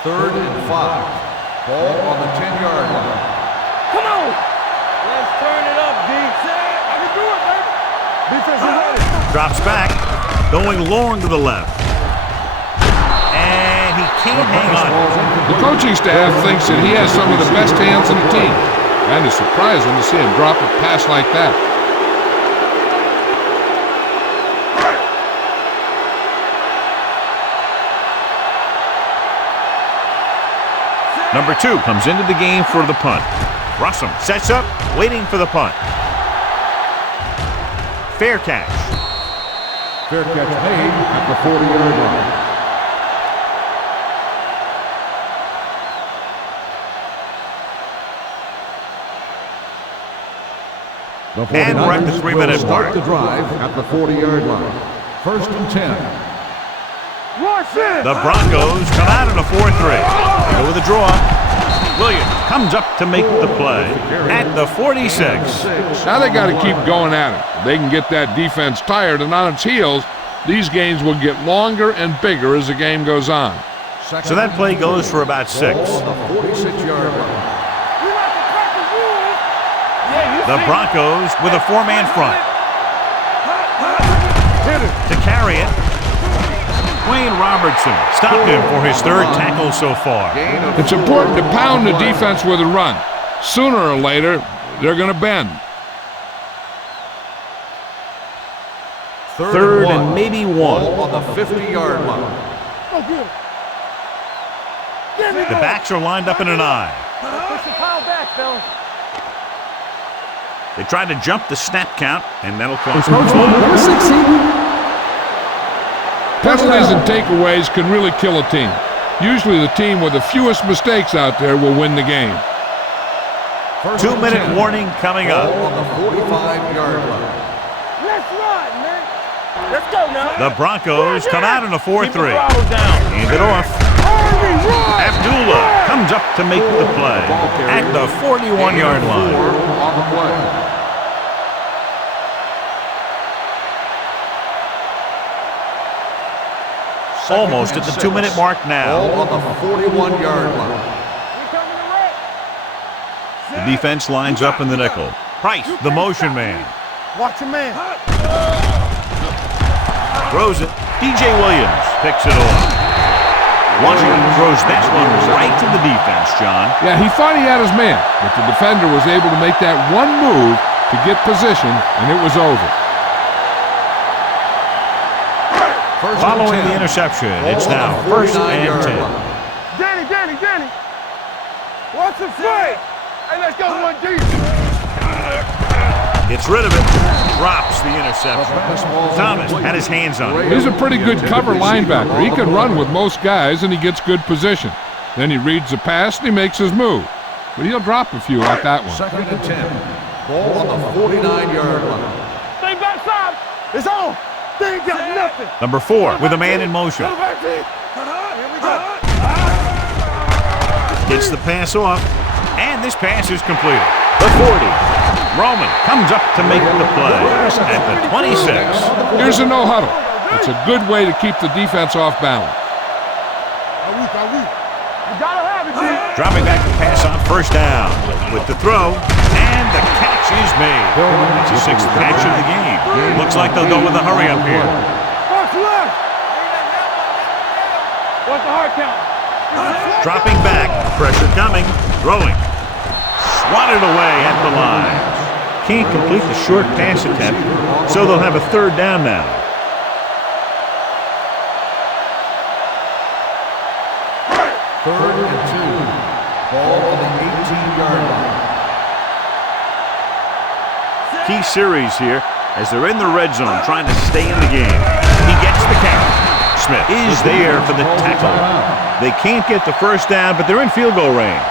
Third and 5. Ball on the 10-yard line. Come on. Let's turn it up, D. I can do it, baby. Defense is ready. Drops back, going long to the left. And he can't hang on. The coaching staff thinks that he has some of the best hands in the team, and it's surprising to see him drop a pass like that. Number 2 comes into the game for the punt. Rossum sets up, waiting for the punt. Fair catch. Fair catch made at the 40-yard line. The And we're at the 49ers 3-minute will start mark. the drive at the 40-yard line. First and 10. The Broncos come out in a 4-3. They go with a draw. Williams comes up to make the play at the 46. Now they got to keep going at it. If they can get that defense tired and on its heels, these games will get longer and bigger as the game goes on. So that play goes for about 6. Ball on the 46-yard line. The Broncos with a 4-man front. To carry it, Wayne Robertson stopped him for his 3rd tackle so far. It's important to pound the defense with a run. Sooner or later, they're going to bend. Third and maybe 1. Ball on the 50-yard line. The backs are lined up in an I. Push the pile back, fellas. They try to jump the snap count, and that'll cost them. Number 16. Penalties and takeaways can really kill a team. Usually the team with the fewest mistakes out there will win the game. 2-minute warning coming up. Ball on the 45-yard line. Let's run, man. Let's go now. The Broncos come out in a Keep the 4-3. throttle down. Hand it off. Abdullah comes up to make the play at the 41-yard line. On the play. Almost at the 2-minute mark now. Ball on the 41-yard line. The defense lines up in the nickel. Price, the motion man. Watch your man. Throws it. DJ Williams picks it off. Washington throws that one right to the defense, John. Yeah, he thought he had his man, but the defender was able to make that one move to get position, and it was over. Following the interception, it's now 1st and 10. Danny. Watch the flag. Hey, let's go one deep. Gets rid of it. Drops the interception. Thomas had his hands on it. He's a pretty good cover linebacker. He can run with most guys, and he gets good position. Then he reads the pass, and he makes his move. But he'll drop a few like that one. 2nd and 10. Ball on the 49-yard line. Stay backside. It's on. They ain't got nothing. Number 4 with a man in motion. Here we go. Gets the pass off, and this pass is completed. The 40. Roman comes up to make the play at the 26. Here's a no huddle. It's a good way to keep the defense off balance. You gotta have it, dude. Dropping back to pass on 1st down with the throw, and the catch is made. That's his 6th catch of the game. Looks like they'll go with a hurry up here. What's left? What's the hard count? Dropping back, pressure coming, throwing. Swatted away at the line. Can't complete the short pass attempt, so they'll have a 3rd down now. Third and 2. Ball on the 18-yard line. Key series here as they're in the red zone trying to stay in the game. He gets the carry. Smith is there for the tackle. They can't get the 1st down, but they're in field goal range.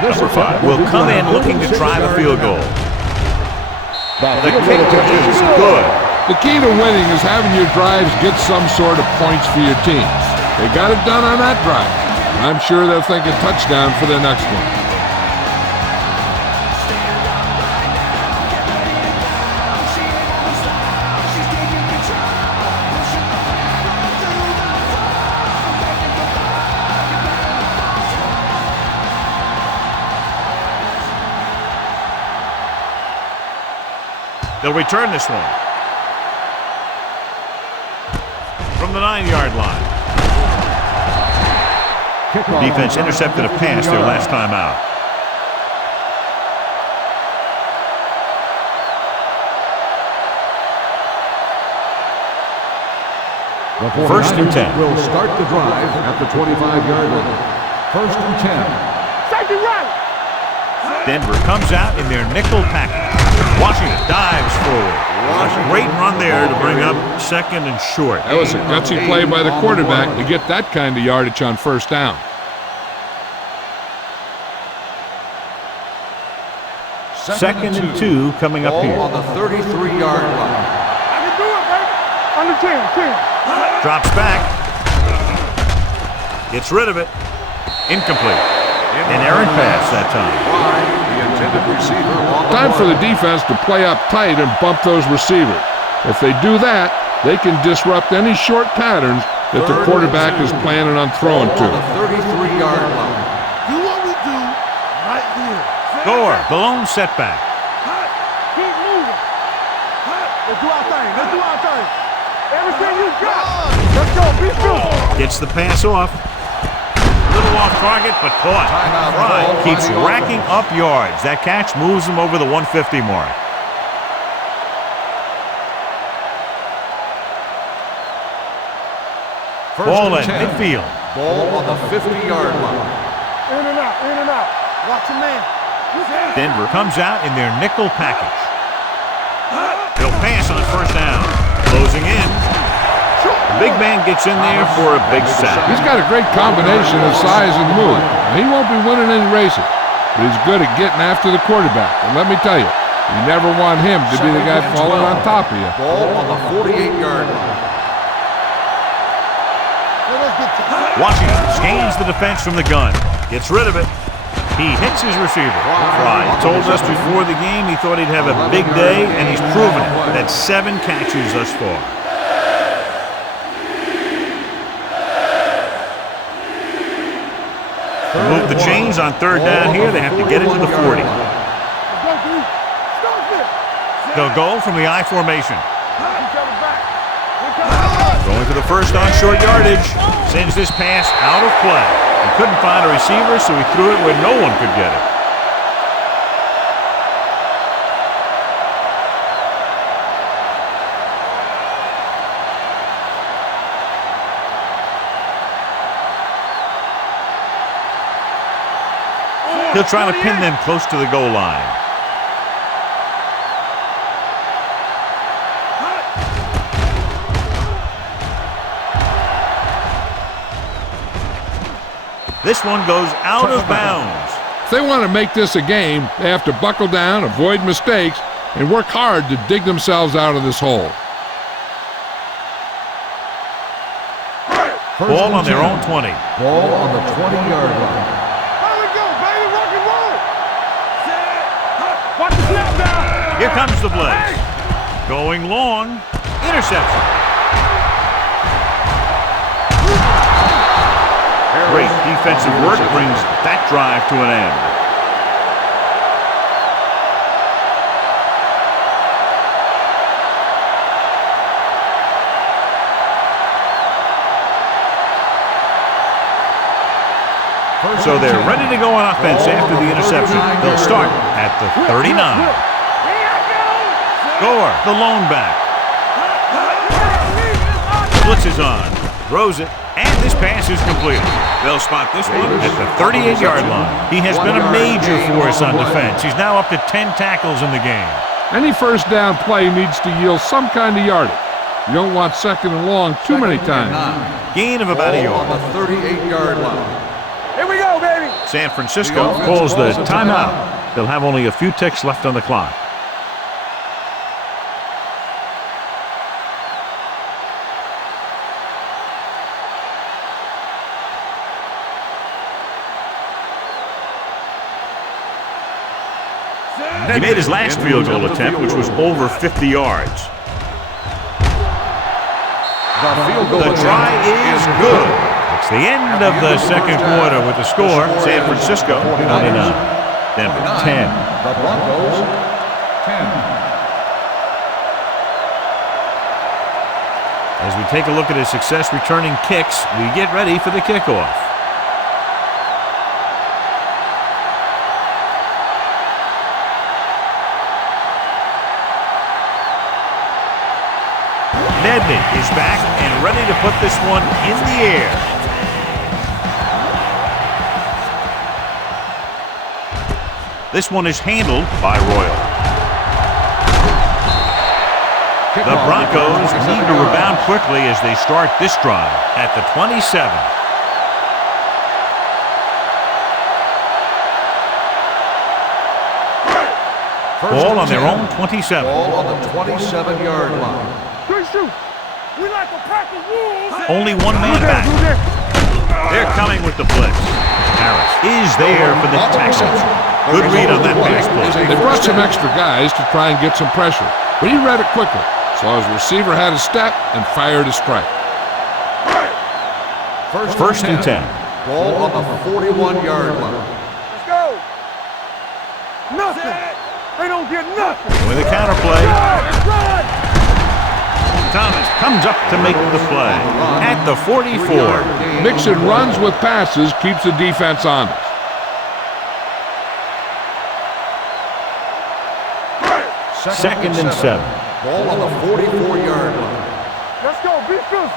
Number 5 will come in looking to try the field goal. The kick is good. The key to winning is having your drives get some sort of points for your team. They got it done on that drive. I'm sure they'll think a touchdown for the next one. They'll return this one. From the 9-yard line. Defense intercepted a pass their last time out. The 1st and 10. will start the drive at the 25-yard line. 1st and 10. Safety right. Denver comes out in their nickel package. Washington dives forward. Great run there to bring up second and short. That was a gutsy play by the quarterback to get that kind of yardage on first down. Second and 2 coming up here. On the 33-yard line. I can do it, baby. Under 10. Drops back. Gets rid of it. Incomplete. An errant pass that time. The intended receiver on the Time for the defense to play up tight and bump those receivers. If they do that, they can disrupt any short patterns that the quarterback is planning on throwing to. On the 33-yard line. Do what we do right here. Gore, the lone setback. Keep moving. Let's do our thing. Let's do our thing. Everything you got. Let's go. Be sure. Gets the pass off. Little off target, but caught. Fry keeps racking up yards. That catch moves him over the 150 mark. Ball at midfield. Ball on the 50-yard line. In and out. In and out. Watch your man. Denver comes out in their nickel package. They'll pass on first down. Closing in. The big man gets in there for a big sack. He's got a great combination of size and move. He won't be winning any races, but he's good at getting after the quarterback. And let me tell you, you never want him to be the guy falling on top of you. Ball on the 48-yard line. Washington scans the defense from the gun. Gets rid of it. He hits his receiver. Fry told us before the game he thought he'd have a big day, and he's proven it. That's 7 catches thus far. To move the chains on third down here, they have to get into the 40. They'll go from the I formation. Going to the first on short yardage. Sends this pass out of play. He couldn't find a receiver, so he threw it where no one could get it. He'll try to pin them close to the goal line. This one goes out of bounds. If they want to make this a game, they have to buckle down, avoid mistakes, and work hard to dig themselves out of this hole. Ball on their own 20. Ball on the 20-yard line. There we go, baby. Rock and roll. Watch the snap down. Here comes the blitz. Going long. Interception. Great defensive work brings that drive to an end. So they're ready to go on offense after the interception. They'll start at the 39. Gore, the lone back. Blitz is on. Throws it. And this pass is completed. They'll spot this one at the 38-yard line. He has been a major force on defense. He's now up to 10 tackles in the game. Any first down play needs to yield some kind of yardage. You don't want second and long too many times. Gain of about a yard. On the 38-yard line. Here we go, baby. San Francisco calls the timeout. They'll have only a few ticks left on the clock. He made his last field goal attempt, which was over 50 yards. The try is good. It's the end of the second quarter with the score. San Francisco 29. Denver 10. The Broncos 10. As we take a look at his success returning kicks, we get ready for the kickoff. Nedney is back and ready to put this one in the air. This one is handled by Royal. The Broncos need to rebound quickly as they start this drive at the 27. Ball on their own 27. Ball on the 27-yard line. Good shoot. We like a pack of wolves. Only one man back. They're coming with the blitz. Harris is there for the Texans. Good read on that pass play. They brought some extra guys to try and get some pressure, but he read it quickly. So his receiver had a step and fired a strike. First and 10. Ball on the 41-yard line. Let's go. Nothing. They don't get nothing. With a counter play, Let's run. Thomas comes up to make the play at the 44. Mixing runs with passes keeps the defense honest. Second and 7. Ball on the 44-yard line. Let's go. Be physical.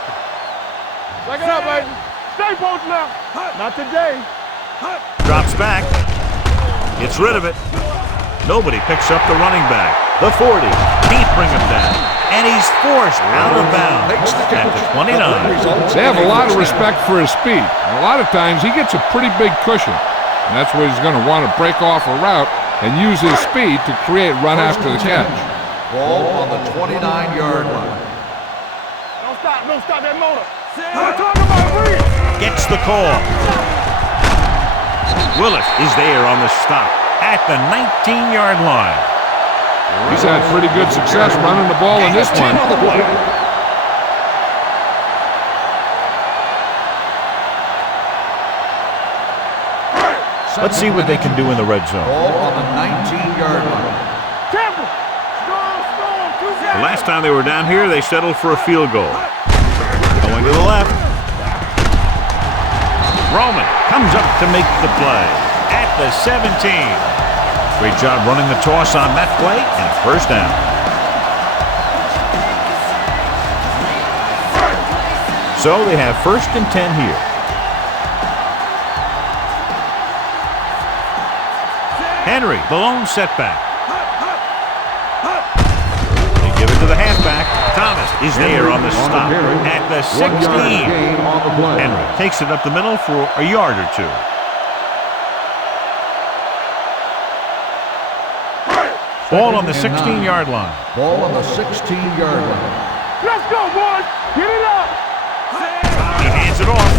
Back it up, baby. Stay both now. Not today. Drops back. Gets rid of it. Nobody picks up the running back. The 40. Can't bring him down. And he's forced out of bounds at the 29. They have a lot of respect for his speed. And a lot of times he gets a pretty big cushion. And that's where he's going to want to break off a route and use his speed to create run after the catch. Ball on the 29-yard line. Don't stop. Don't stop that motor. I'm talking about read. Gets the call. Willis is there on the stop at the 19-yard line. He's had pretty good success running the ball in this one. Let's see what they can do in the red zone. Ball on the 19-yard line. Temple. Strong. The last time they were down here, they settled for a field goal. Going to the left. Roman comes up to make the play at the 17. Great job running the toss on that play, and first down. So they have first and 10 here. Henry, the lone setback. They give it to the halfback. Thomas is there on the stop at the 16. Henry takes it up the middle for a yard or two. Ball on the 16-yard line. Ball on the 16-yard line. Let's go, boys. Get it up. He hands it off.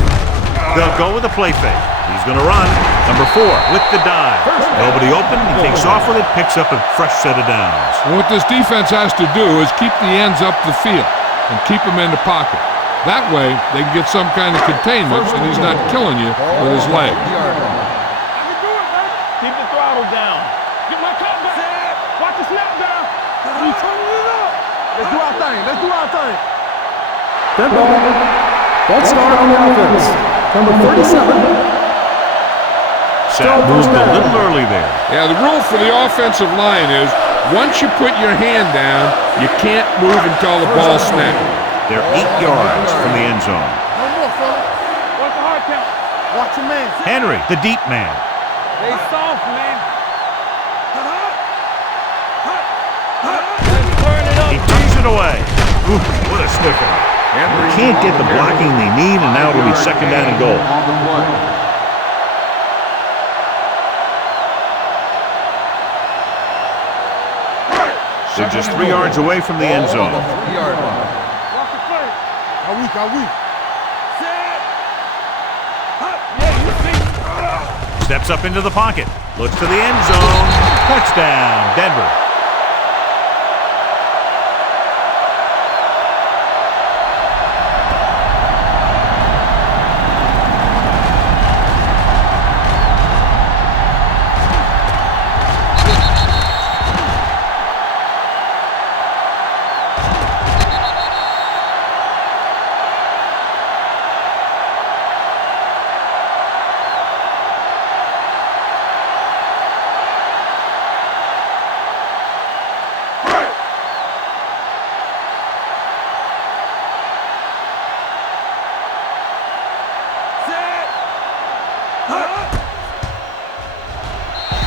They'll go with a play fake. He's going to run. Number 4 with the dive. Nobody open. He takes off with it, picks up a fresh set of downs. And what this defense has to do is keep the ends up the field and keep them in the pocket. That way, they can get some kind of containment, and he's not killing you with his legs. I can do it, man. Keep the throttle down. Get my cut back. Watch the snap down. We turning it up. Let's do our thing. Let's do our thing. Dead ball. False start on the offense. Number 37. Sat moved a little early there. Yeah, the rule for the offensive line is once you put your hand down, you can't move until the ball snaps. They're 8 yards from the end zone. No more, fella. Watch the hard count. Watch your man. Henry, the deep man. Stay soft, man. He tucks it away. Ooh, what a sticker. They can't get the blocking they need, and now it'll be second down and goal. On the play. They're just 3 yards away from the end zone. Ball on the 3-yard line. Watch the play. How weak, how weak. Steps up into the pocket. Looks to the end zone. Touchdown, Denver.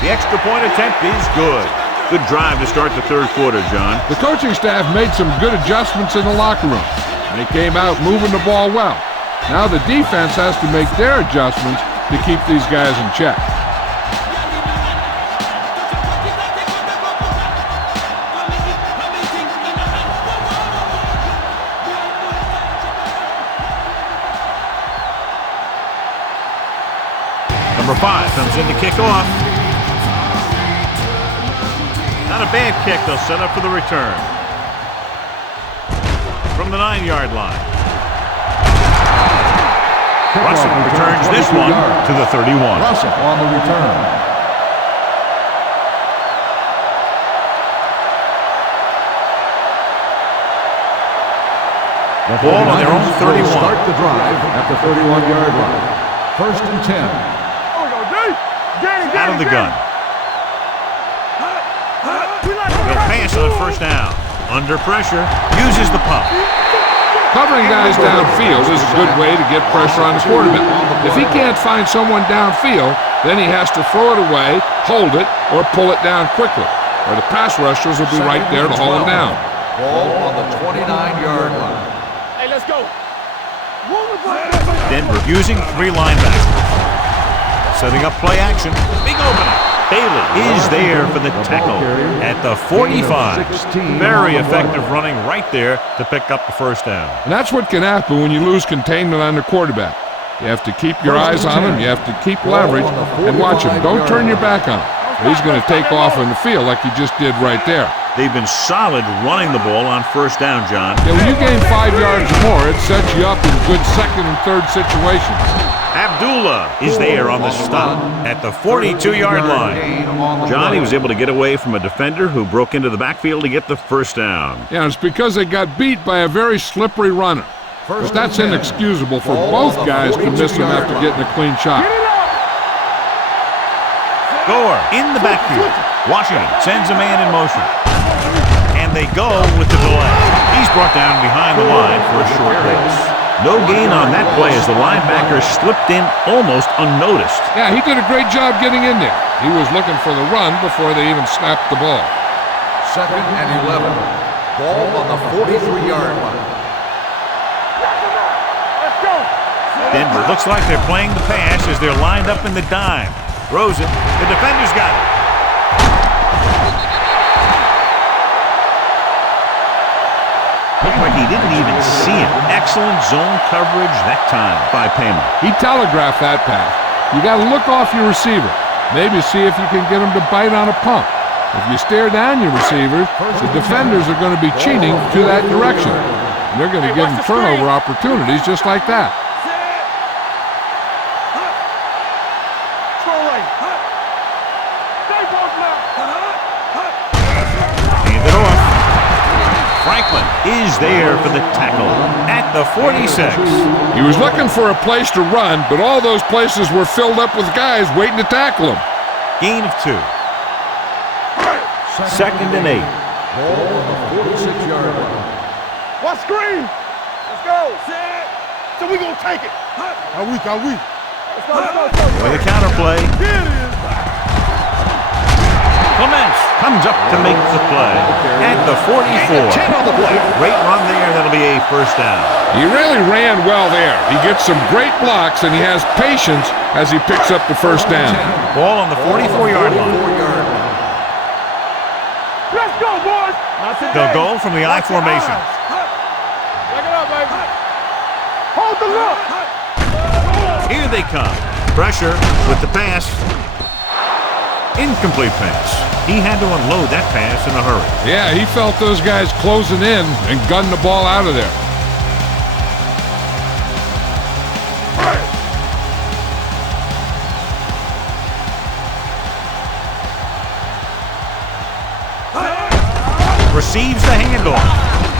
The extra point attempt is good. Good drive to start the third quarter, John. The coaching staff made some good adjustments in the locker room. They came out moving the ball well. Now the defense has to make their adjustments to keep these guys in check. Number 5 comes in to kick off. Not a bad kick. They'll set up for the return. From the 9-yard line. Russell returns this one to the 31. Russell on the return. Ball on their own 31. Start the drive at the 31-yard line. First and 10. Out of the gun. They'll pass on first down. Under pressure. Uses the pump. Covering guys downfield is a good way to get pressure on the quarterback. If he can't find someone downfield, then he has to throw it away, hold it, or pull it down quickly, or the pass rushers will be right there to haul him down. Ball on the 29-yard line. Hey, let's go. Denver using 3 linebackers. Setting up play action. Big opening. Bailey is there for the tackle at the 45. Very effective running right there to pick up the first down. And that's what can happen when you lose containment on the quarterback. You have to keep your eyes on him. You have to keep leverage and watch him. Don't turn your back on him. He's going to take off in the field like he just did right there. They've been solid running the ball on first down, John. Yeah, when you gain 5 yards or more, it sets you up in good second and third situations. Abdullah is there on the stop at the 42-yard line. John, he was able to get away from a defender who broke into the backfield to get the first down. Yeah, it's because they got beat by a very slippery runner. But that's inexcusable for both guys to miss him after getting a clean shot. Gore in the backfield. Washington sends a man in motion. And they go with the delay. He's brought down behind the line for a short pass. No gain on that play as the linebacker slipped in almost unnoticed. Yeah, he did a great job getting in there. He was looking for the run before they even snapped the ball. Second and 11. Ball on the 43-yard line. Let's go. Denver looks like they're playing the pass as they're lined up in the dime. Throws it. The defender's got it. Looked like he didn't even see it. Excellent zone coverage that time by Payman. He telegraphed that pass. You got to look off your receiver. Maybe see if you can get him to bite on a pump. If you stare down your receivers, the defenders are going to be cheating to that direction. And they're going to give them turnover opportunities just like that. Hand it off. Franklin is there for the tackle at the 46. He was looking for a place to run, but all those places were filled up with guys waiting to tackle him. Gain of 2. Second and 8. Ball on the 46-yard line. What screen? Let's go. So we gonna take it. Are we? Let's go. With a counterplay. Here it is. Clements comes up to make the play at the 44. 10 on the play. Great run there. That'll be a first down. He really ran well there. He gets some great blocks, and he has patience as he picks up the first down. Ball on the 44-yard line. Let's go, boys. They'll go from the I formation. Back it up, baby. Hold the look. Here they come. Pressure with the pass. Incomplete pass. He had to unload that pass in a hurry. Yeah, he felt those guys closing in and gunned the ball out of there. Receives the handoff.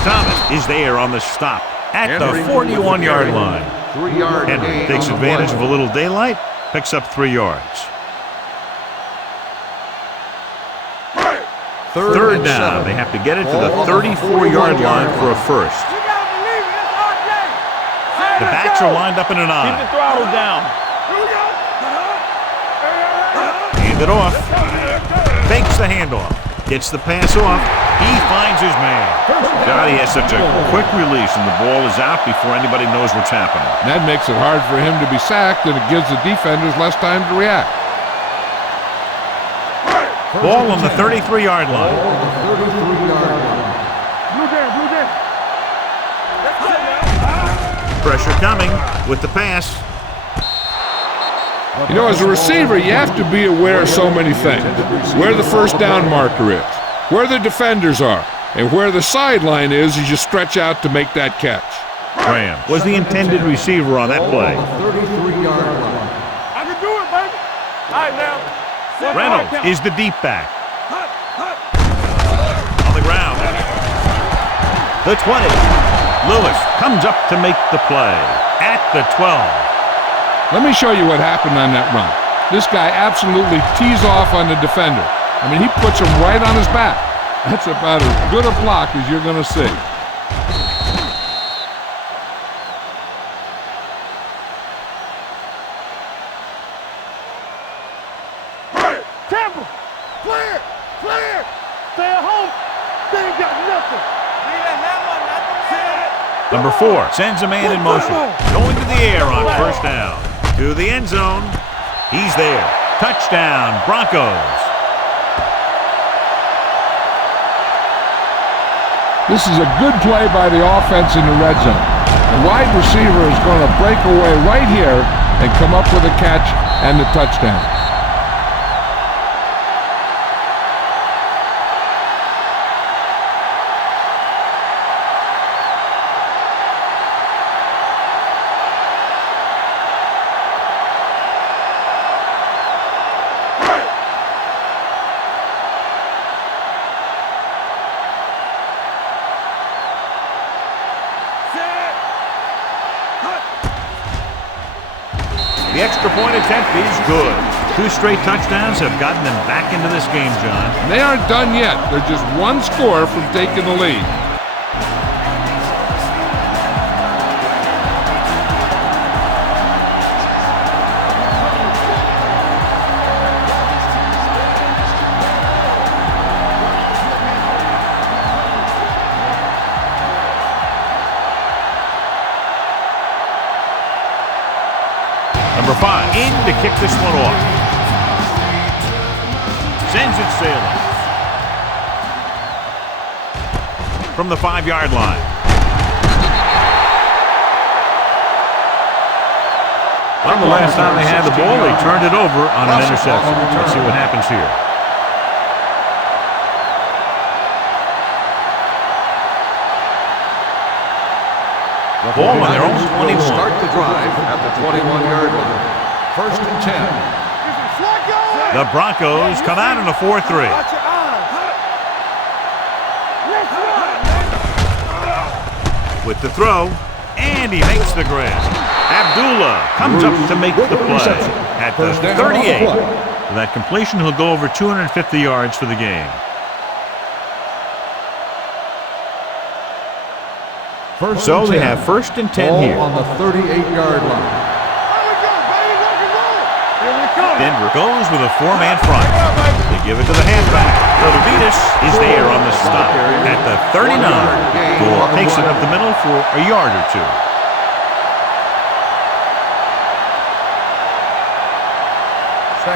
Thomas is there on the stop at the 41-yard line. 3-yard Henry gain takes on the advantage play. of a little daylight, picks up 3 yards. Third down. They have to get it to the 34-yard line for a first. The backs are lined up in an Keep I. the throttle down. Hand it off. Fakes the handoff. Gets the pass off. He finds his man. God, he has such a quick release, and the ball is out before anybody knows what's happening. That makes it hard for him to be sacked, and it gives the defenders less time to react. Ball on the 33-yard line. Blue down. Pressure coming with the pass. You know, as a receiver, you have to be aware of so many things. Where the first down marker is, where the defenders are, and where the sideline is as you stretch out to make that catch. Graham was the intended receiver on that play. 33-yard line. I can do it, baby. All right, now. Reynolds is the deep back. On the ground. The 20. Lewis comes up to make the play at the 12. Let me show you what happened on that run. This guy absolutely tees off on the defender. I mean, he puts him right on his back. That's about as good a block as you're going to see. Tampa, clear. Stay at home. They ain't got nothing. Number 4 sends a man in motion. Going to the air on first down. To the end zone. He's there. Touchdown, Broncos. This is a good play by the offense in the red zone. The wide receiver is going to break away right here and come up with a catch and the touchdown. The extra point attempt is good. 2 straight touchdowns have gotten them back into this game, John. And they aren't done yet. They're just one score from taking the lead. Number 5 in to kick this one off. Sends it sailing. From the 5-yard line. Well, the last time they had the ball, they turned it over on an interception. Let's see what happens here. Ball on their own 21. Start the drive at the 21-yard line. First and 10. The Broncos come out in a 4-3. Watch your eyes. With the throw, and he makes the grab. Abdullah comes up to make the play at the 38. With that completion, he'll go over 250 yards for the game. So they have first and 10 here. On the 38-yard line. Denver goes with a 4-man front. They give it to the halfback. Todovitas is there on the stop at the 39. Gore takes it up the middle for a yard or 2.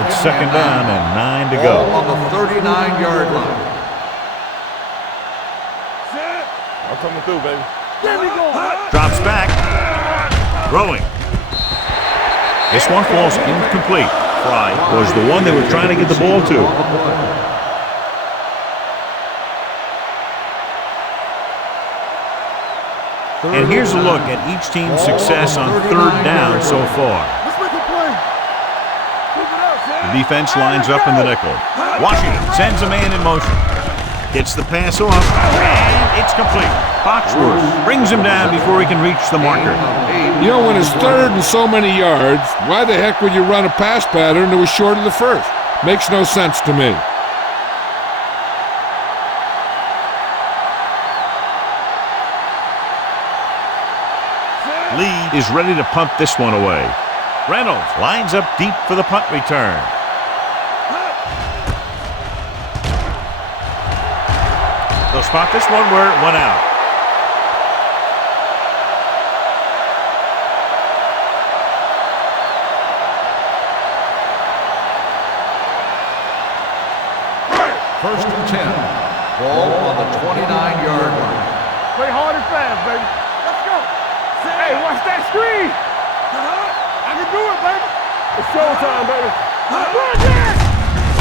It's second down and 9 to go. On the 39-yard line. I'm coming through, baby. Drops back. Throwing. This one falls incomplete. Fry was the one they were trying to get the ball to. And here's a look at each team's success on third down so far. The defense lines up in the nickel. Washington sends a man in motion. Gets the pass off, and it's complete. Foxworth brings him down before he can reach the marker. You know, when it's third and so many yards, why the heck would you run a pass pattern that was short of the first? Makes no sense to me. Lee is ready to punt this one away. Reynolds lines up deep for the punt return. They'll spot this one where it went out. First and 10. Ball on the 29-yard line. Play hard and fast, baby. Let's go. Hey, watch that screen. I can do it, baby. It's showtime, baby.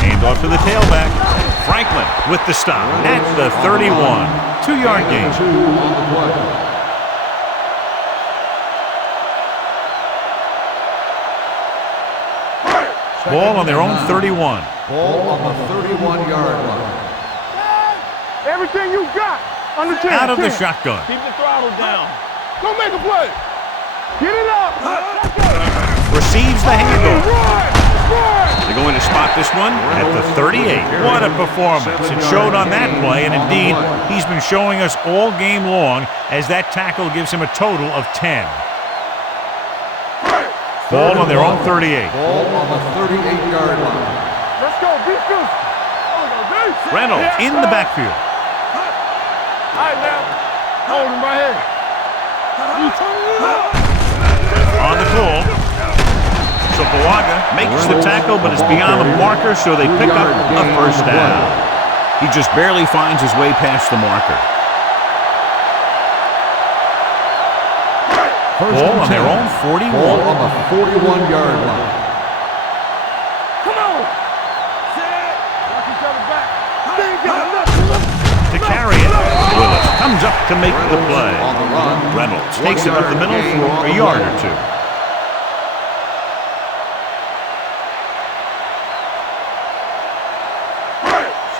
Hand off to the tailback. Franklin with the stop at the 31. 2-yard gain. 2 on the play. Ball on their own 31. Ball on the 31-yard line. Everything you got. Under 10. Out of the 10. shotgun. Keep the throttle down. Go make a play. Get it up. Let's go. Receives the handoff. Run. They're going to spot this one at the 38. What a performance. It showed on that play, and indeed, he's been showing us all game long as that tackle gives him a total of 10. Ball on their own 38. Ball on the 38-yard line. Let's go. Beat this. Reynolds in the backfield. All right, now. Hold him right here. On the call. So Bawaga makes the tackle, but it's beyond the marker, so they pick up a first down. He just barely finds his way past the marker. Ball on their own 41. Ball on the 41-yard line. Come on. Watch each other back. To carry it, Willis comes up to make the play. On the run. Reynolds takes it up the middle for a yard or two.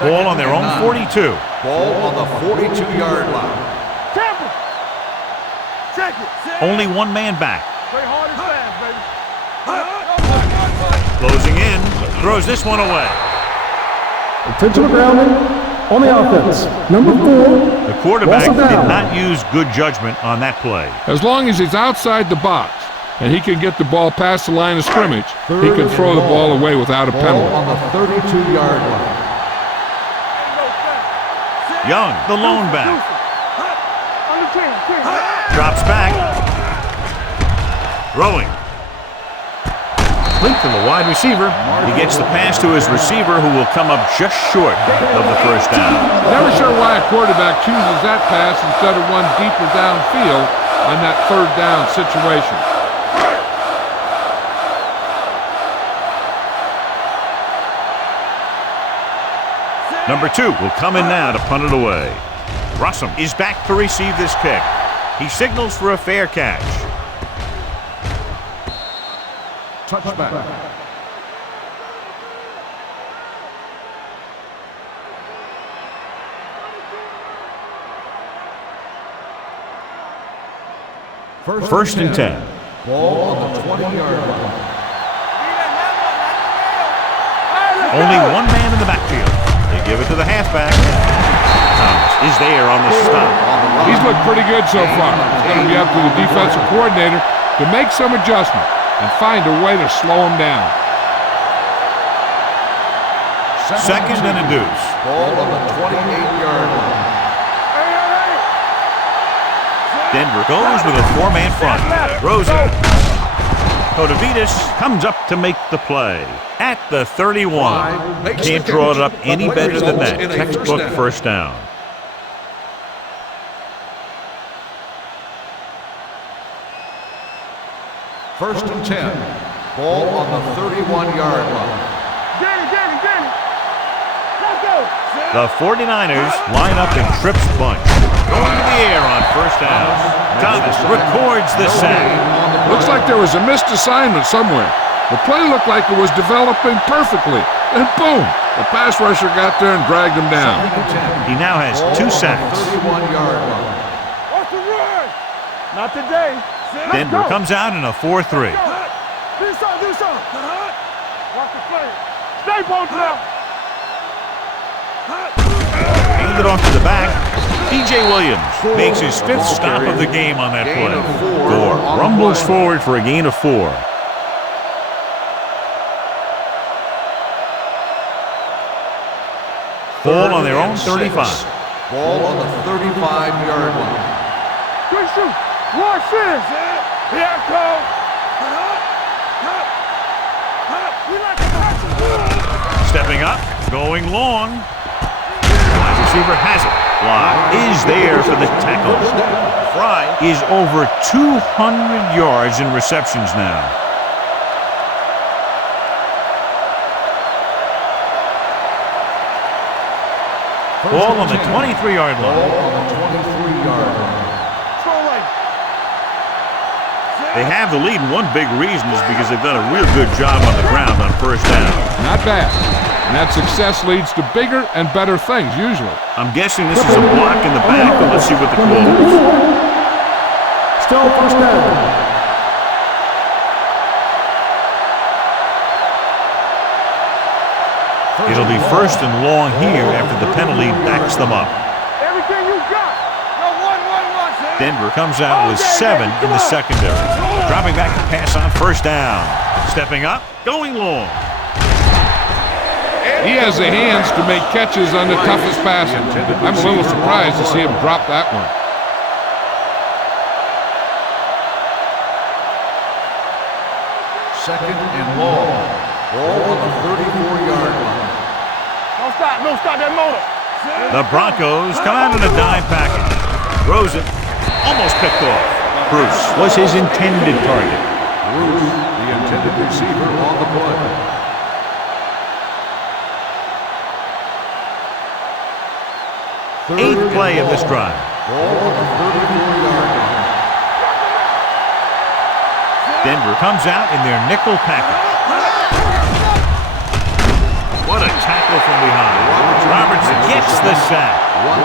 Ball on their own 42. Ball on the 42-yard line. Tampa. Check it. Only one man back. Play hard and fast, baby. Closing in, throws this one away. Intentional grounding on the offense. Number 4. The quarterback Russell did down. not use good judgment on that play. As long as he's outside the box and he can get the ball past the line of scrimmage, he can throw the ball away without a Ball penalty. on the 32-yard line. Young, the lone back, Under 10. drops back. Throwing. Link to the wide receiver. He gets the pass to his receiver, who will come up just short of the first down. Never sure why a quarterback chooses that pass instead of one deeper downfield on that third down situation. Number 2 will come in now to punt it away. Russell is back to receive this kick. He signals for a fair catch. Touchback. First and 10. Ball on the 20-yard line. Only one man in the backfield. They give it to the halfback. Thomas is there on the stop. He's looked pretty good so far. It's going to be up to the defensive coordinator to make some adjustment and find a way to slow him down. Second and a deuce. Ball on the 28-yard line. Denver goes with a 4-man front. Throws it. Kotovitis comes up to make the play at the 31. Can't draw it up any better than that. Textbook first down. First and 10. Ball on the 31-yard line. Get it. Let's go. The 49ers line up in trips bunch. Going to the air on first down. Thomas records the sack. Looks like there was a missed assignment somewhere. The play looked like it was developing perfectly. And boom, the pass rusher got there and dragged him down. He now has 2 sacks. 31-yard line. Watch the run. Not today. Denver comes out in a 4-3. Do something. Watch the play. Stay bolted up. Handed off to the back. DJ Williams makes his 5th stop of the game on that play. Gore rumbles forward for a gain of 4. Ball on their own 35. Ball on the 35-yard line. Good shoot. Watch this. Here I come. We like to pass. Stepping up, going long. Wide receiver has it. Fly is there for the tackle. Fry is over 200 yards in receptions now. Ball on the 23-yard line. Ball on the 23-yard line. They have the lead, and one big reason is because they've done a real good job on the ground on first down. Not bad. And that success leads to bigger and better things, usually. I'm guessing this is a block in the back, but let's see what the call is. Still first down. It'll be first and long here after the penalty backs them up. Everything you got. No, one. Denver comes out with 7 in the secondary. Dropping back to pass on first down. Stepping up, going long. He has the hands to make catches on the toughest passes. I'm a little surprised to see him drop that one. Second and long. Ball on the 34-yard line. Don't stop that motor. The Broncos come out in a dime package. Throws it. Almost picked off. Bruce was his intended target. Bruce, the intended receiver on the play. Eighth play of this drive. Ball on the 34-yard line. Denver comes out in their nickel package. What a tackle from behind. Roberts gets the sack.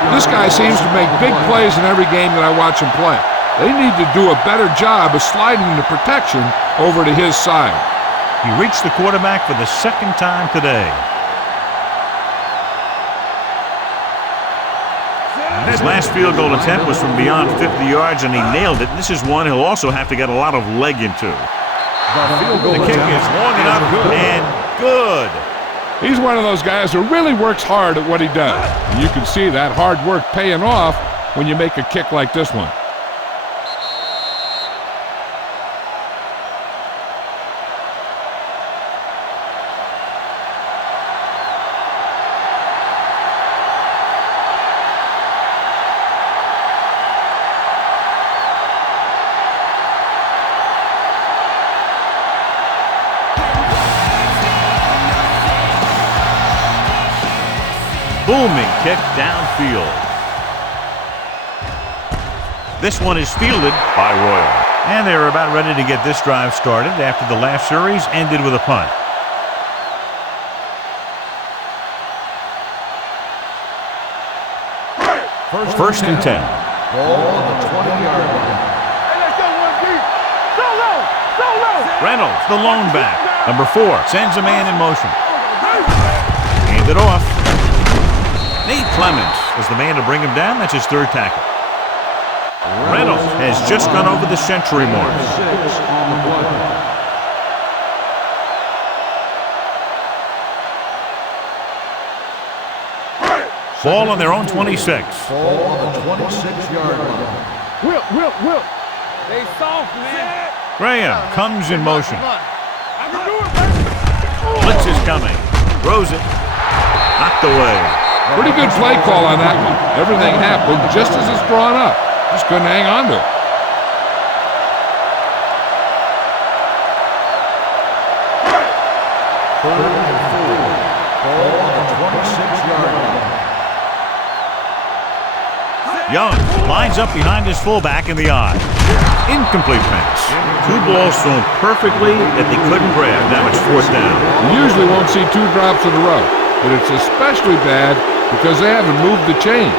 This guy seems to make big plays in every game that I watch him play. They need to do a better job of sliding the protection over to his side. He reached the quarterback for the second time today. His last field goal attempt was from beyond 50 yards, and he nailed it. This is one he'll also have to get a lot of leg into. The kick is long enough and good. He's one of those guys who really works hard at what he does. And you can see that hard work paying off when you make a kick like this one. Booming kick downfield. This one is fielded by Royal. And they're about ready to get this drive started after the last series ended with a punt. First and 10. Ball on the 20-yard line. Hey, let's go one deep. Solo. Reynolds, the lone back. Number 4 sends a man in motion. Hand it off. Nate Clements was the man to bring him down. That's his third tackle. Reynolds has just gone over the century mark. 6 on the play. Ball on their own 26. Ball on the 26-yard line. Will. They soft, man. Graham comes in motion. I can do it, baby. Blitz is coming. Throws it. Knocked away. Pretty good play call on that one. Everything happened just as it's drawn up. Just couldn't hang on to it. Third and 4. Ball on the 26-yard line. Young lines up behind his fullback in the eye. Incomplete pass. 2 balls thrown perfectly that they couldn't grab. Now it's fourth down. You usually won't see 2 drops in a row, but it's especially bad because they haven't moved the chain.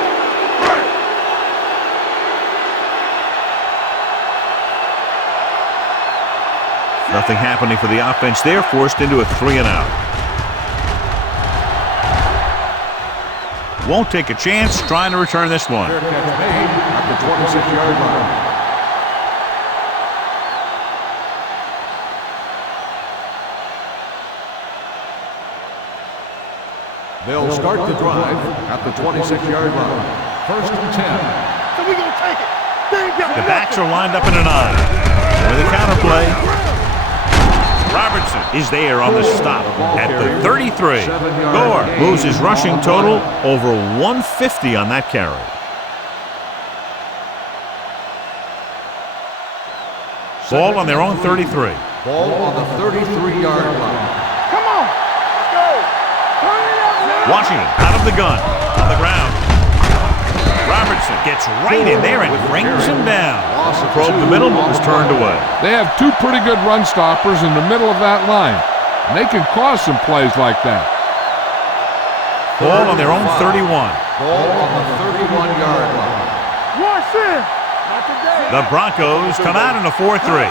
Nothing happening for the offense. They're forced into a 3-and-out. Won't take a chance trying to return this one. Fair catch made at the 26-yard line. They'll start the drive at the 26-yard line. First and 10. So we gonna take it. They ain't got The nothing. backs are lined up in an I. With a counterplay. Robertson is there on the stop at the 33. Gore moves his rushing total over 150 on that carry. Ball on their own 33. Ball on the 33-yard line. Come on. Let's go. Turn it up now. Washington out of the gun on the ground. Robertson gets right in there and brings him down. Probed the middle but was turned away. They have two pretty good run stoppers in the middle of that line. And they can cause some plays like that. Ball on their own 31. Ball on the 31-yard line. Wash in. Not today. The Broncos come out in a 4-3.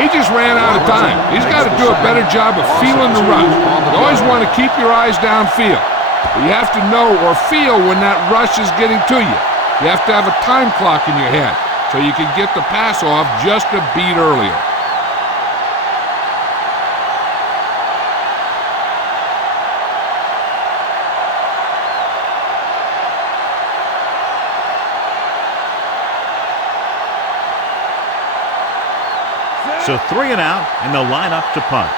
He just ran out of time. He's got to do a better job of feeling the rush. You always want to keep your eyes downfield. But you have to know or feel when that rush is getting to you. You have to have a time clock in your head so you can get the pass off just a beat earlier. So 3 and out, and they'll line up to punt.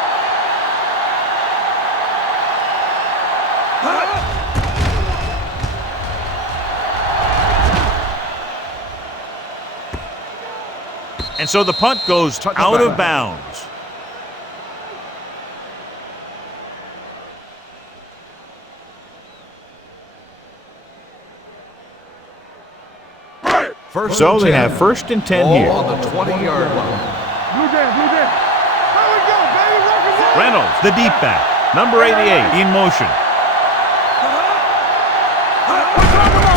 And so the punt goes out of bounds. So they have first and 10 here. Ball on the 20-yard line. Blue down, blue down. There we go, baby. Rock and roll. Reynolds, the deep back, number 88, in motion.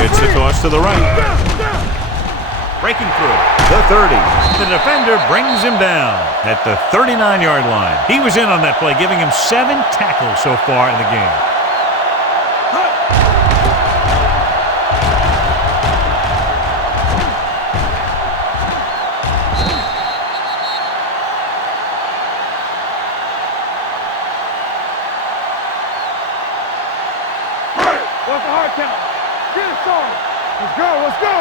It's a toss to the right. Breaking through the 30. The defender brings him down at the 39-yard line. He was in on that play, giving him 7 tackles so far in the game. What's the hard count? Get it started. Let's go, let's go.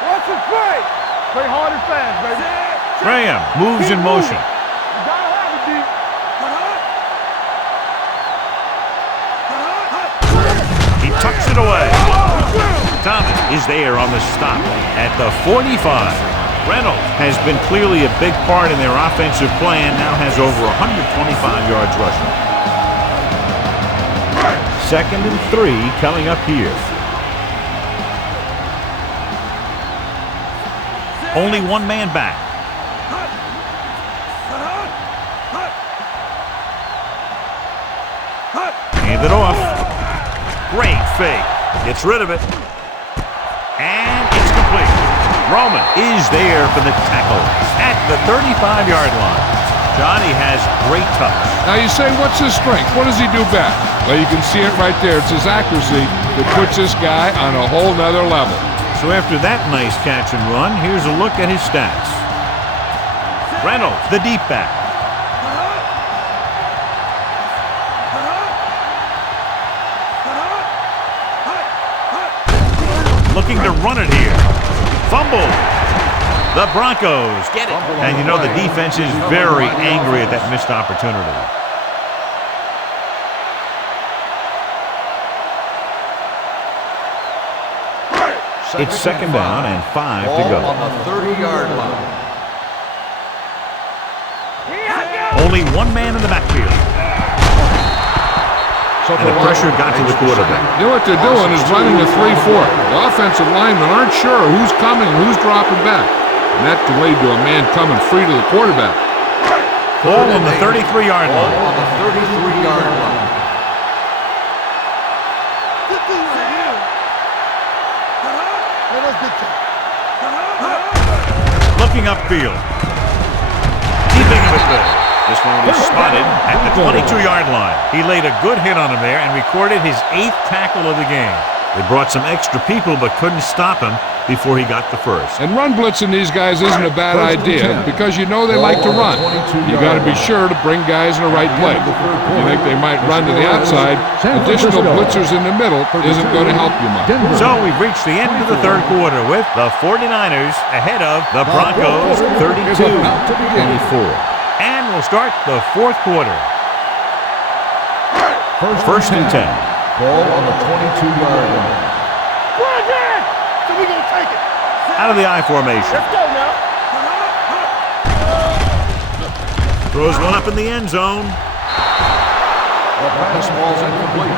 What's the play? Play hard and fast, baby. Graham moves in motion. You gotta have it, D. He tucks it away. Thomas is there on the stop at the 45. Reynolds has been clearly a big part in their offensive plan, now has over 125 yards rushing. Second and 3 coming up here. Only one man back. Hand it off. Great fake. Gets rid of it. And it's complete. Roman is there for the tackle at the 35-yard line. Johnny has great touch. Now you say, what's his strength? What does he do best? Well, you can see it right there. It's his accuracy that puts this guy on a whole nother level. So after that nice catch and run, here's a look at his stats. Reynolds, the deep back. Looking to run it here. Fumble. The Broncos get it. And you know the defense is very angry at that missed opportunity. It's second down and 5 to go. Ball on the 30-yard line. Only one man in the backfield. And the pressure got to the quarterback. You know what they're doing is running the 3-4. The offensive linemen aren't sure who's coming and who's dropping back. And that can lead to a man coming free to the quarterback. Ball on the 33-yard line. Ball on the 33-yard line. Looking upfield. Keeping it there. This one was spotted at the 22-yard line. He laid a good hit on him there and recorded his 8th tackle of the game. They brought some extra people but couldn't stop him. before he got the first. And run blitzing these guys isn't a bad idea because you know they like to run. You got to be sure to bring guys in the right place. You think they might run to the outside, additional blitzers in the middle isn't going to help you much. So we've reached the end of the third quarter with the 49ers ahead of the Broncos 32-24. And we'll start the fourth quarter. First and 10. Ball on the 22-yard line. Run there! So we gonna take it. Out of the I formation. Let's go now. Throws one up in the end zone. The pass ball's incomplete.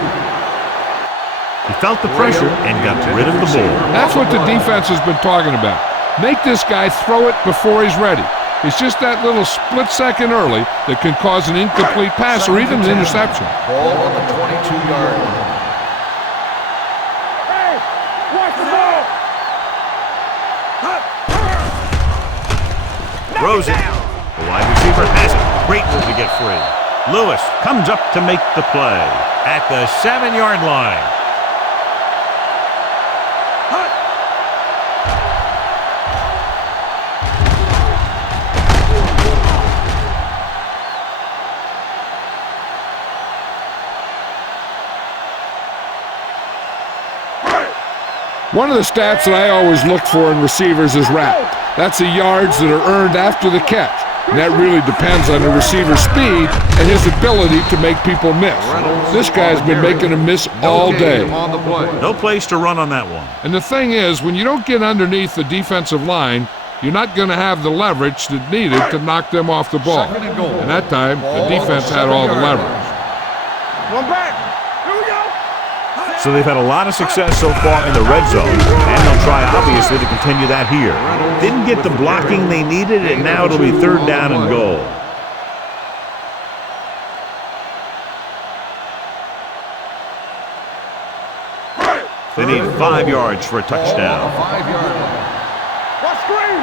He felt the pressure and got rid of the ball. That's what the defense has been talking about. Make this guy throw it before he's ready. It's just that little split second early that can cause an incomplete pass or even an interception. Ball on the 22-yard line. Hey, watch the ball. Throws it. The wide receiver has it. Great move to get free. Lewis comes up to make the play at the 7-yard line. One of the stats that I always look for in receivers is RAP. That's the yards that are earned after the catch. And that really depends on the receiver's speed and his ability to make people miss. This guy's been making them miss all day. No place to run on that one. And the thing is, when you don't get underneath the defensive line, you're not going to have the leverage that's needed to knock them off the ball. And that time, the defense had all the leverage. One back. Here we go. So they've had a lot of success so far in the red zone, and they'll try, obviously, to continue that here. Didn't get the blocking they needed, and now it'll be third down and goal. They need 5 yards for a touchdown. Watch screen.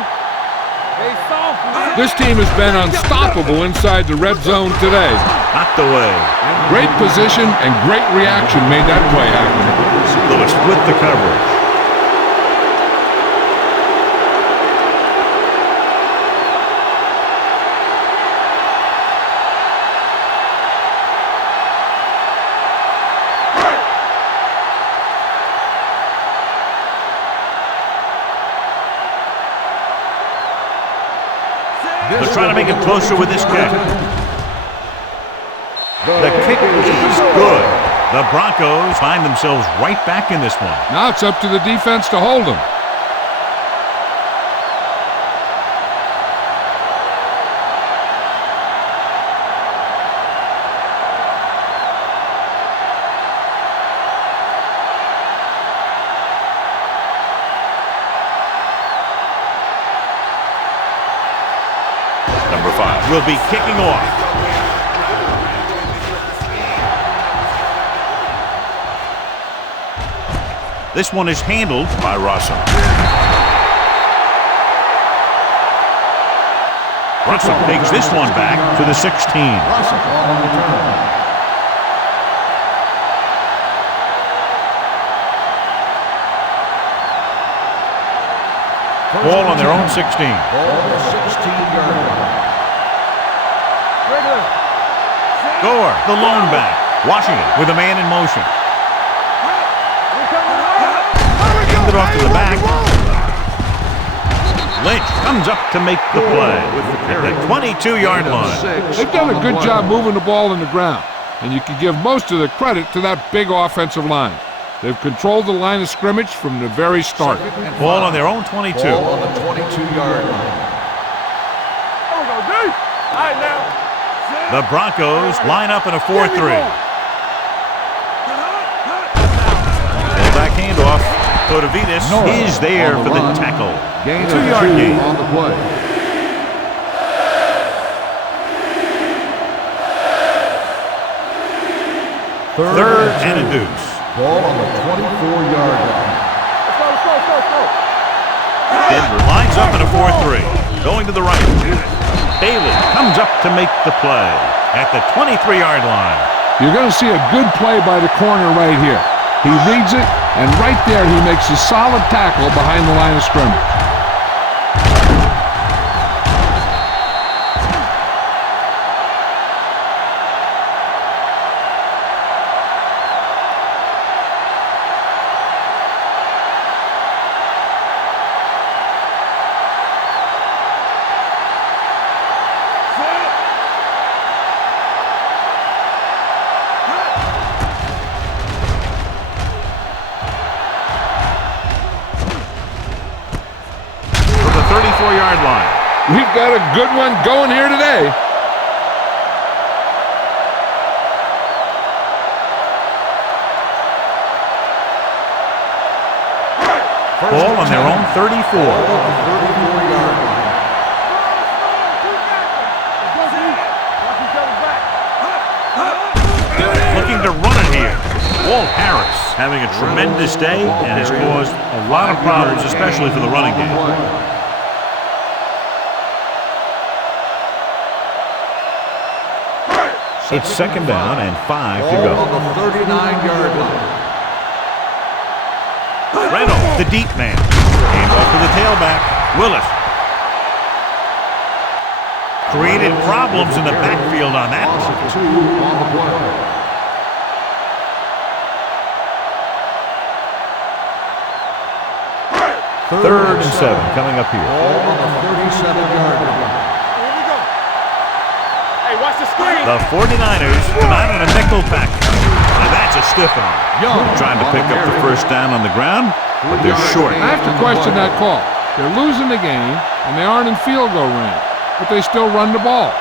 Hey, soft. This team has been unstoppable inside the red zone today. Not the way. Great position and great reaction made that play happen. Lewis with the coverage. They're trying to make it closer with this kick. The kick is good. The Broncos find themselves right back in this one. Now it's up to the defense to hold them. Number 5 will be kicking off. This one is handled by Russell. Russell takes this one back to the 16. Ball on their own 16. Gore, the lone back. Washington with a man in motion. It off to the back. Lynch comes up to make the play at the 22-yard line. They've done a good job moving the ball in the ground, and you can give most of the credit to that big offensive line. They've controlled the line of scrimmage from the very start. Ball on their own 22. Ball on the 22-yard line. There we go, D. All right, now. The Broncos line up in a 4-3. Back handoff. Kotovitis is there for the tackle. 2-yard gain. On the play. Third and a deuce. Ball on the 24-yard line. Let's go. Denver lines up in a 4-3. Going to the right. Bailey comes up to make the play at the 23-yard line. You're going to see a good play by the corner right here. He reads it, And right there, he makes a solid tackle behind the line of scrimmage. We've got a good one going here today. Ball on their own 34. Looking to run it here. Walt Harris having a tremendous day and has caused a lot of problems, especially for the running game. It's second down and 5 to go. On the 39-yard line. Reynolds, the deep man. Came off to the tailback. Willis. Created problems in the backfield on that. Loss of 2 on the play. Third and 7 coming up here. Ball on the 37-yard line. Watch the screen. The 49ers come out in a nickel package. Now that's a stiff one. Young Trying to pick up the first down on the ground, but they're short. I have to question that call. They're losing the game, and they aren't in field goal range, but they still run the ball.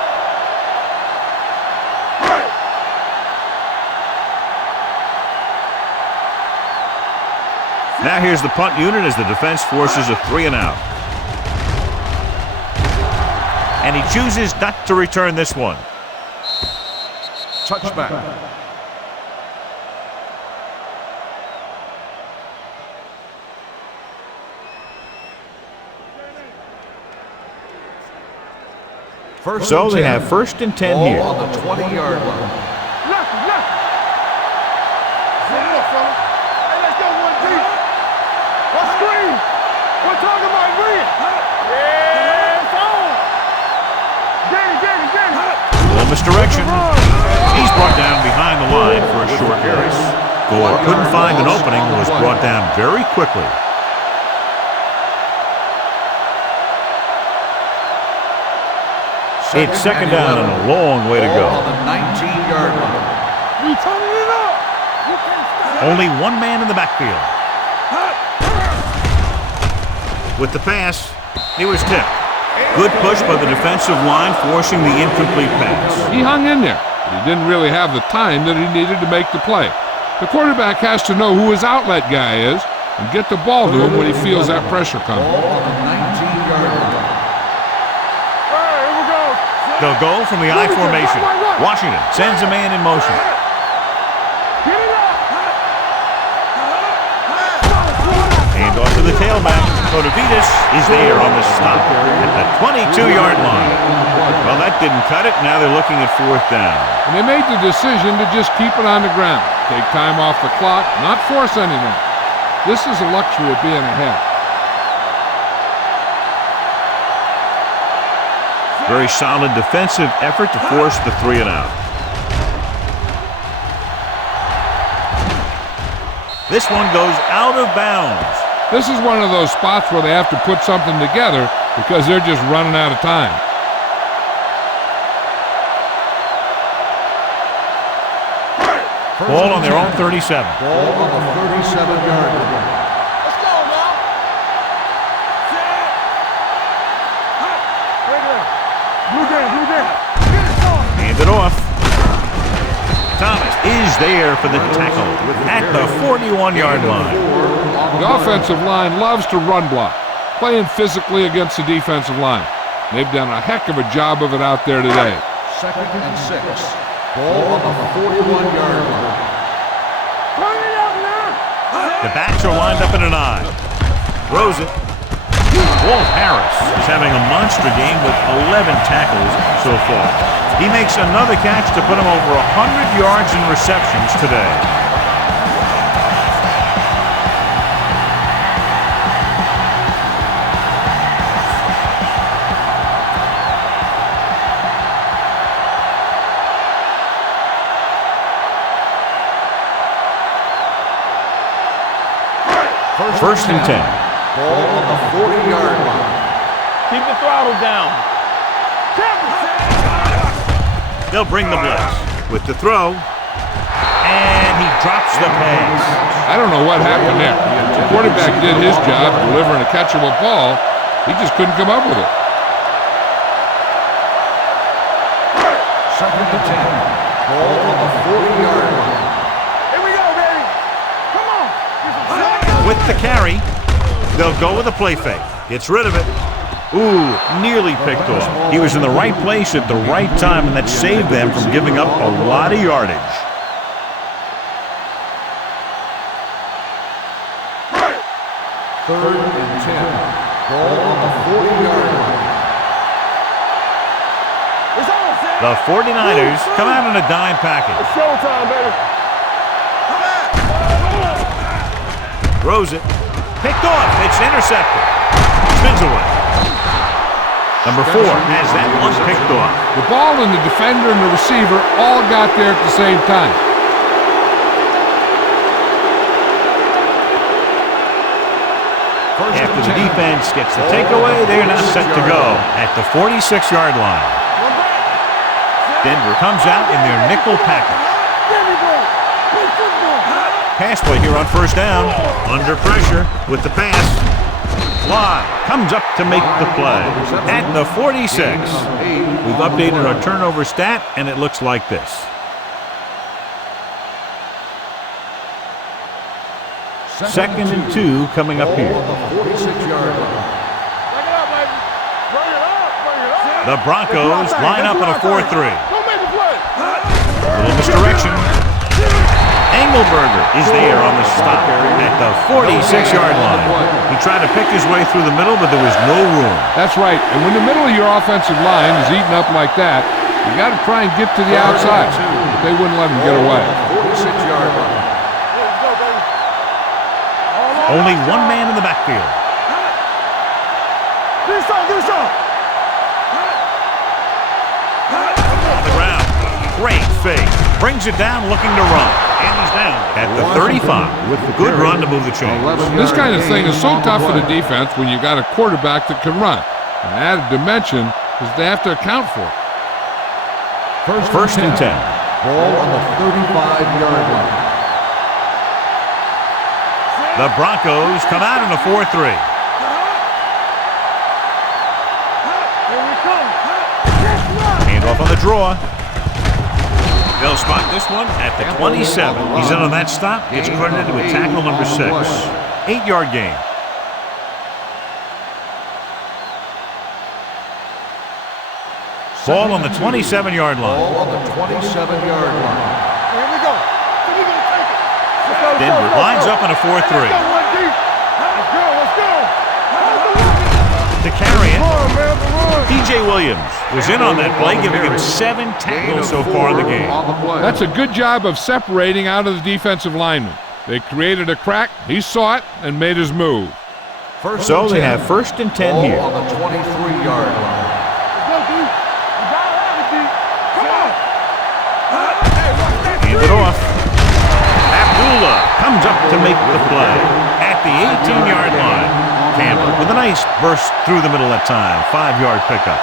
Now here's the punt unit as the defense forces a 3 and out. And he chooses not to return this one. Touchback. So they have first and 10 here. On the 20-yard line. Left. Hey, let's go one deep. What screen? We're talking about read. Yeah, it's on. Get it. Little misdirection. He's brought down behind the line for a short race. Gore couldn't find an opening and was brought down very quickly. It's second down and a long way to go. On the 19-yard line. We turning it up. You can't stop. Only one man in the backfield. With the pass, he was tipped. Good push by the defensive line, forcing the incomplete pass. He hung in there, but he didn't really have the time that he needed to make the play. The quarterback has to know who his outlet guy is and get the ball to him when he feels that pressure coming. Ball on the 19-yard line. Here we go. They'll go from the I formation. Washington sends a man in motion. Get it up. Hand off to the tailback. Kotovitis is there on the stop at the 22-yard line. Well, that didn't cut it. Now they're looking at fourth down. And they made the decision to just keep it on the ground. Take time off the clock, not force anything. This is a luxury of being ahead. Very solid defensive effort to force the 3 and out. This one goes out of bounds. This is one of those spots where they have to put something together because they're just running out of time. Ball on their own 37. Ball on the 37-yard line. Let's go, y'all. Blue game. Hand it off. Thomas is there for the tackle at the 41-yard line. The offensive line loves to run block, playing physically against the defensive line. They've done a heck of a job of it out there today. Second and 6. Ball on the 41-yard line. Turn it up now. The backs are lined up in an I. Throws it. Walt Harris is having a monster game with 11 tackles so far. He makes another catch to put him over 100 yards in receptions today. First and 10. Ball on the 40-yard line. Keep the throttle down. They'll bring the blitz with the throw, and he drops the pass. I don't know what happened there. The quarterback did his job delivering a catchable ball. He just couldn't come up with it. Second and 10. Ball on the 40-yard line. Here we go, baby. Come on. With the carry, they'll go with a play fake. Gets rid of it. Ooh, nearly picked off. He was in the right place at the right time, and that saved them from giving up a lot of yardage. Third and 10. Ball on the 40-yard line. It's on, Sam. The 49ers come out in a dime package. It's showtime, baby. Throws it. Picked off. It's intercepted. Spins away. Number 4 has that one picked off. The ball and the defender and the receiver all got there at the same time. After the defense gets the takeaway, they're now set to go at the 46-yard line. Denver comes out in their nickel package. Pass play here on first down. Under pressure with the pass. Fly comes up to make the play at the 46. We've updated our turnover stat, and it looks like this. Second and 2 coming up here. 46-yard line. Bring it up, baby. Bring it up. Bring it up. The Broncos line up in a 4-3. Go make the play. A little misdirection. Engelberger is there on the stop at the 46-yard line. He tried to pick his way through the middle, but there was no room. That's right. And when the middle of your offensive line is eaten up like that, you got to try and get to the outside. But they wouldn't let him get away. 46-yard line. Let's go, baby. Only one man in the backfield. Give us some. Give us some. On the ground. Great fake. Brings it down looking to run. And he's down at the 35 with the good run to move the chains. This kind of thing is so tough for the defense when you got a quarterback that can run. An added dimension is they have to account for it. First and 10. Ball on the 35-yard line. The Broncos come out in a 4-3. Here we come. Hand off on the draw. They'll spot this one at the 27. He's in on that stop. Gets credited with tackle number 6. 8-yard gain. Ball on the 27-yard line. Ball on the 27-yard line. Here we go. So we're going to take it. Let's go. Denver lines up in a 4-3. Let's go, 1D. Let's go. Let's go. To carry it, Come on, man. The run. DJ Williams was in on that play, giving him 7 tackles so far in the game. That's a good job of separating out of the defensive lineman. They created a crack, he saw it, and made his move. So they have first and 10 here. Ball on the 23-yard line. Let's go, D. You got to have it, D. Come on. Hey, watch that. Hand it off. Abdullah comes up to make the play at the 18-yard line. Campbell with a nice burst through the middle that time. 5-yard pickup.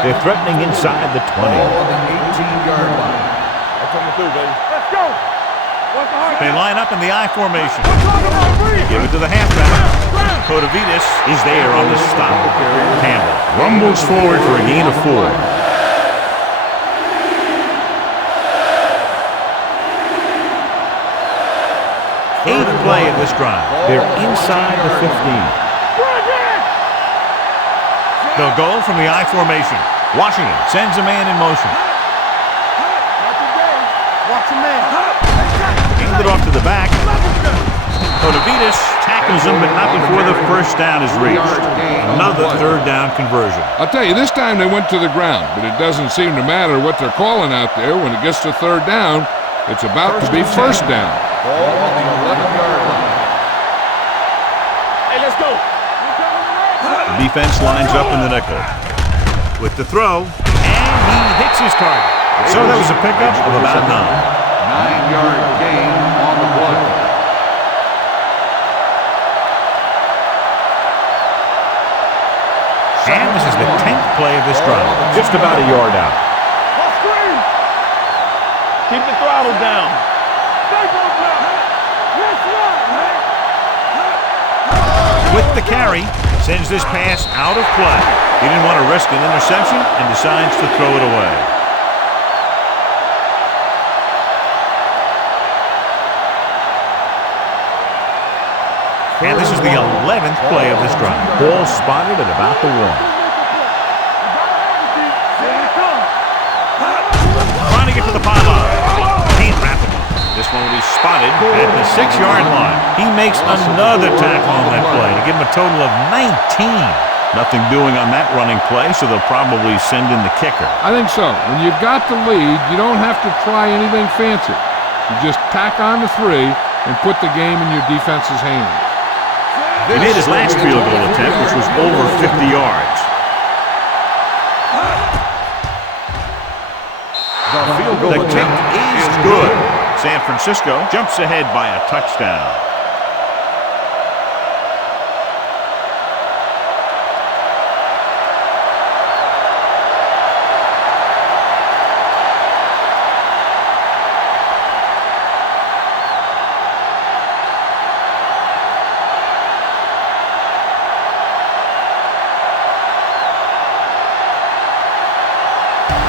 They're threatening inside the 20. Ball on the 18-yard line. I'm coming through, baby. Let's go. Watch the heart. They line up in the I formation. We're talking about breathe. Give it to the halfback. Kotovitis is there on the stop. Campbell rumbles forward for a gain of 4. Eighth play of this drive. They're inside the 15. They'll go from the I formation. Washington sends a man in motion. Watch your man. Hand it off to the back. Kotovitis tackles him, but not before the first down is reached. Another third down conversion. I'll tell you, this time they went to the ground, but it doesn't seem to matter what they're calling out there. When it gets to third down, it's about to be first down. Ball on the 11-yard line. Hey, let's go. The defense lines up in the nickel. With the throw, and he hits his target. So that was a pickup of about 9. 9-yard gain on the play of this drive. Just about a yard out. Keep the throttle down. With the carry, sends this pass out of play. He didn't want to risk an interception and decides to throw it away. And this is the 11th play of this drive. Ball spotted at about the 1. Trying to get to the pylon. Can't wrap it. This one will be spotted at the 6-yard line. He makes another tackle on that play to give him a total of 19. Nothing doing on that running play, so they'll probably send in the kicker. I think so. When you've got the lead, you don't have to try anything fancy. You just tack on the 3 and put the game in your defense's hands. He made his last field goal attempt, which was over 50 yards. The kick is good. San Francisco jumps ahead by a touchdown.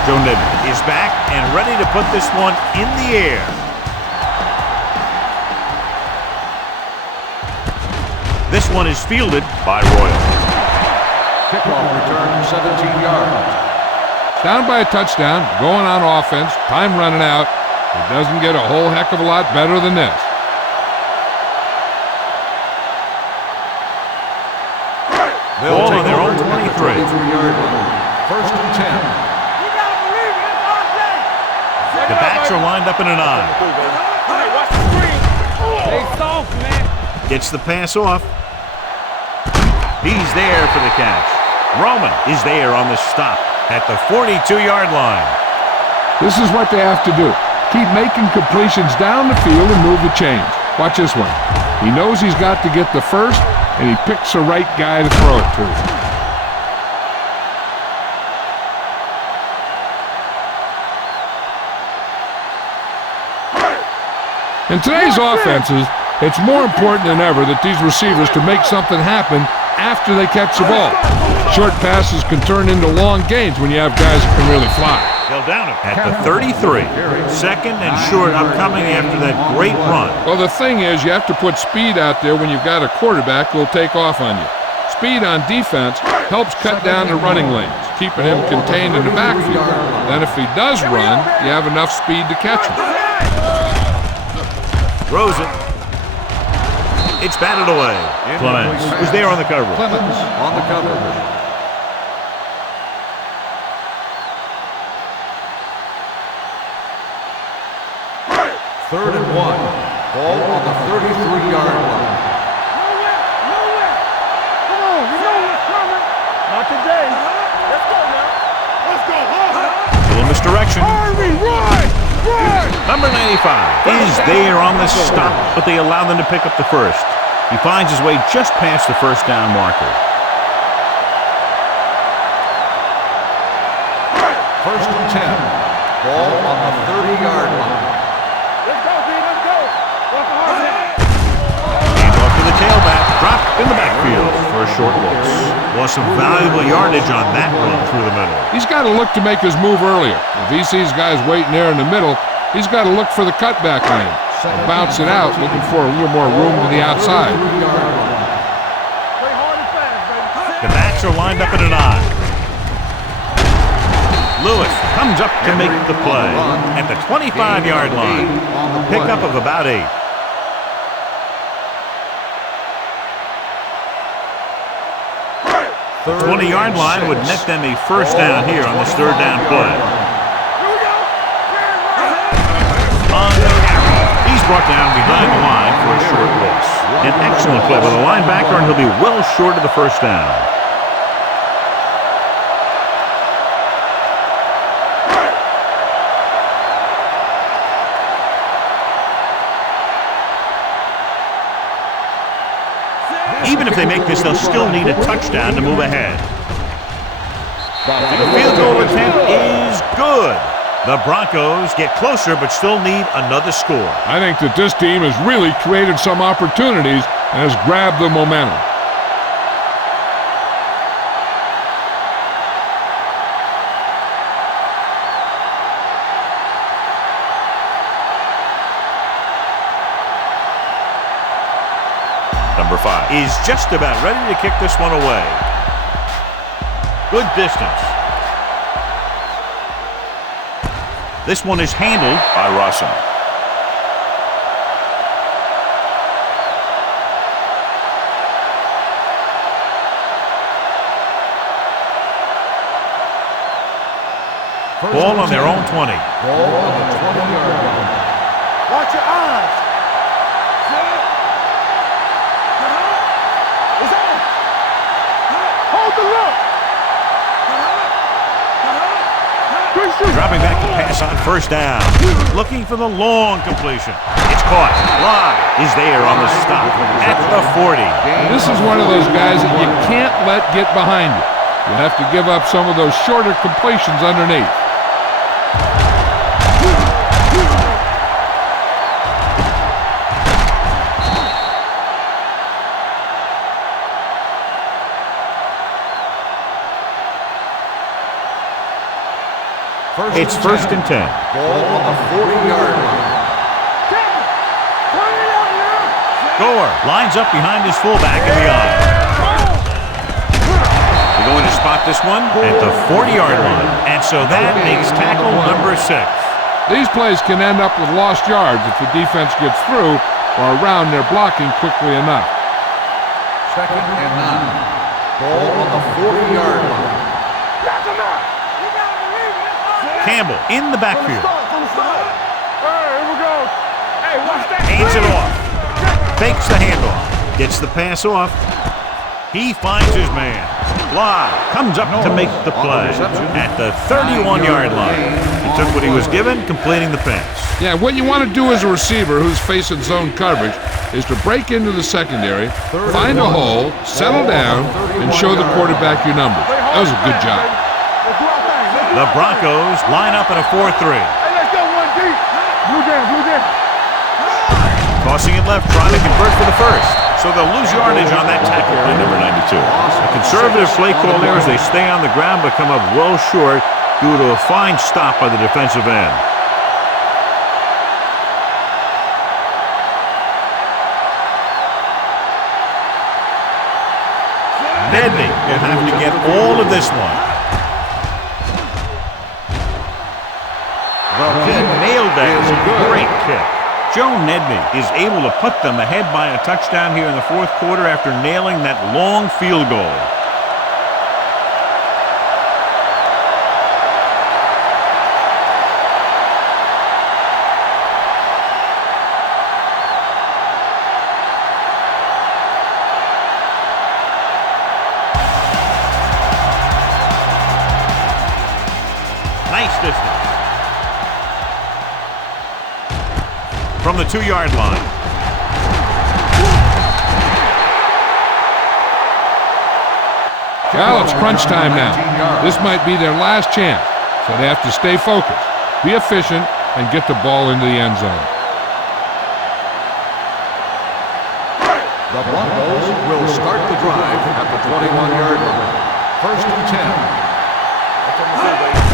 Joe Nibby is back and ready to put this one in the air. This one is fielded by Royal. Kickoff return, 17 yards. Down by a touchdown, going on offense, time running out. It doesn't get a whole heck of a lot better than this. Ball on their own 23. 23-yard line. First and 10. The backs are lined up in an I. Stay soft, man. Gets the pass off. He's there for the catch. Roman is there on the stop at the 42-yard line. This is what they have to do. Keep making completions down the field and move the chains. Watch this one. He knows he's got to get the first, and he picks the right guy to throw it to. In today's offenses, it's more important than ever that these receivers to make something happen after they catch the ball. Short passes can turn into long gains when you have guys that can really fly. They'll down him at the 33. Second and short upcoming after that great run. Well, the thing is, you have to put speed out there when you've got a quarterback who will take off on you. Speed on defense helps cut down the running lanes, keeping him contained in the backfield. Then if he does run, you have enough speed to catch him. Throws it. It's batted away. Clemens was there on the cover. Clemens on the cover. Third and 1. Ball on the 33-yard line. Nowhere. Come on, you know what's coming. Not today. Let's go now. Let's go. Little misdirection. Harvey, run! Number 95 is there on the stop, but they allow them to pick up the first. He finds his way just past the first down marker. First and 10. Ball on the 30-yard line. Let's go, D. Let's go. Walker Harvey. Hand off to the tailback, dropped in the backfield for a short loss. Lost some valuable yardage on that run through the middle. He's got to look to make his move earlier. If he sees guys waiting there in the middle, he's got to look for the cutback lane. Bounce it out, looking for a little more room to the outside. Play hard and fast, baby. The backs are lined up in an I. Lewis comes up to make the play at the 25-yard line. Pickup of about 8. The 20-yard line would net them a first down here on this third down play. On the carry, he's brought down behind the line for a short loss. An excellent play by the linebacker, and he'll be well short of the first down. Even if they make this, they'll still need a touchdown to move ahead. The field goal attempt is good. The Broncos get closer but still need another score. I think that this team has really created some opportunities and has grabbed the momentum. Number 5 is just about ready to kick this one away. Good distance. This one is handled by Russell. Ball on their own 20. Ball on the 20-yard line. Watch your eyes. It's on. Hold the look. Dropping back to pass on first down. Looking for the long completion. It's caught. Line is there on the stop at the 40. This is one of those guys that you can't let get behind you. You have to give up some of those shorter completions underneath. It's first and 10. Ball on the 40-yard line. Gore lines up behind his fullback in the eye. They're going to spot this one at the 40-yard line. And so that makes tackle number 6. These plays can end up with lost yards if the defense gets through or around their blocking quickly enough. Second and 9. Ball on the 40-yard line. Campbell in the backfield. Here we go. Hey, watch that. Hands it off. Fakes the handoff. Gets the pass off. He finds his man. Bly comes up to make the play at the 31-yard line. He took what he was given, completing the pass. Yeah, what you want to do as a receiver who's facing zone coverage is to break into the secondary, find a hole, settle down, and show the quarterback your numbers. That was a good job. The Broncos line up in a 4-3. Hey, let's go one deep. Blue down. Tossing it left, trying to convert for the first. So they'll lose yardage on that tackle play, number 92. A conservative play call there as they stay on the ground but come up well short due to a fine stop by the defensive end. Nedney will have to get all of this one. He nailed that. It was a great kick. Joe Nedney is able to put them ahead by a touchdown here in the fourth quarter after nailing that long field goal. Nice distance. From the 2-yard line. Well, it's crunch time now. This might be their last chance, so they have to stay focused, be efficient, and get the ball into the end zone. The Broncos will start the drive at the 21-yard line. First and 10.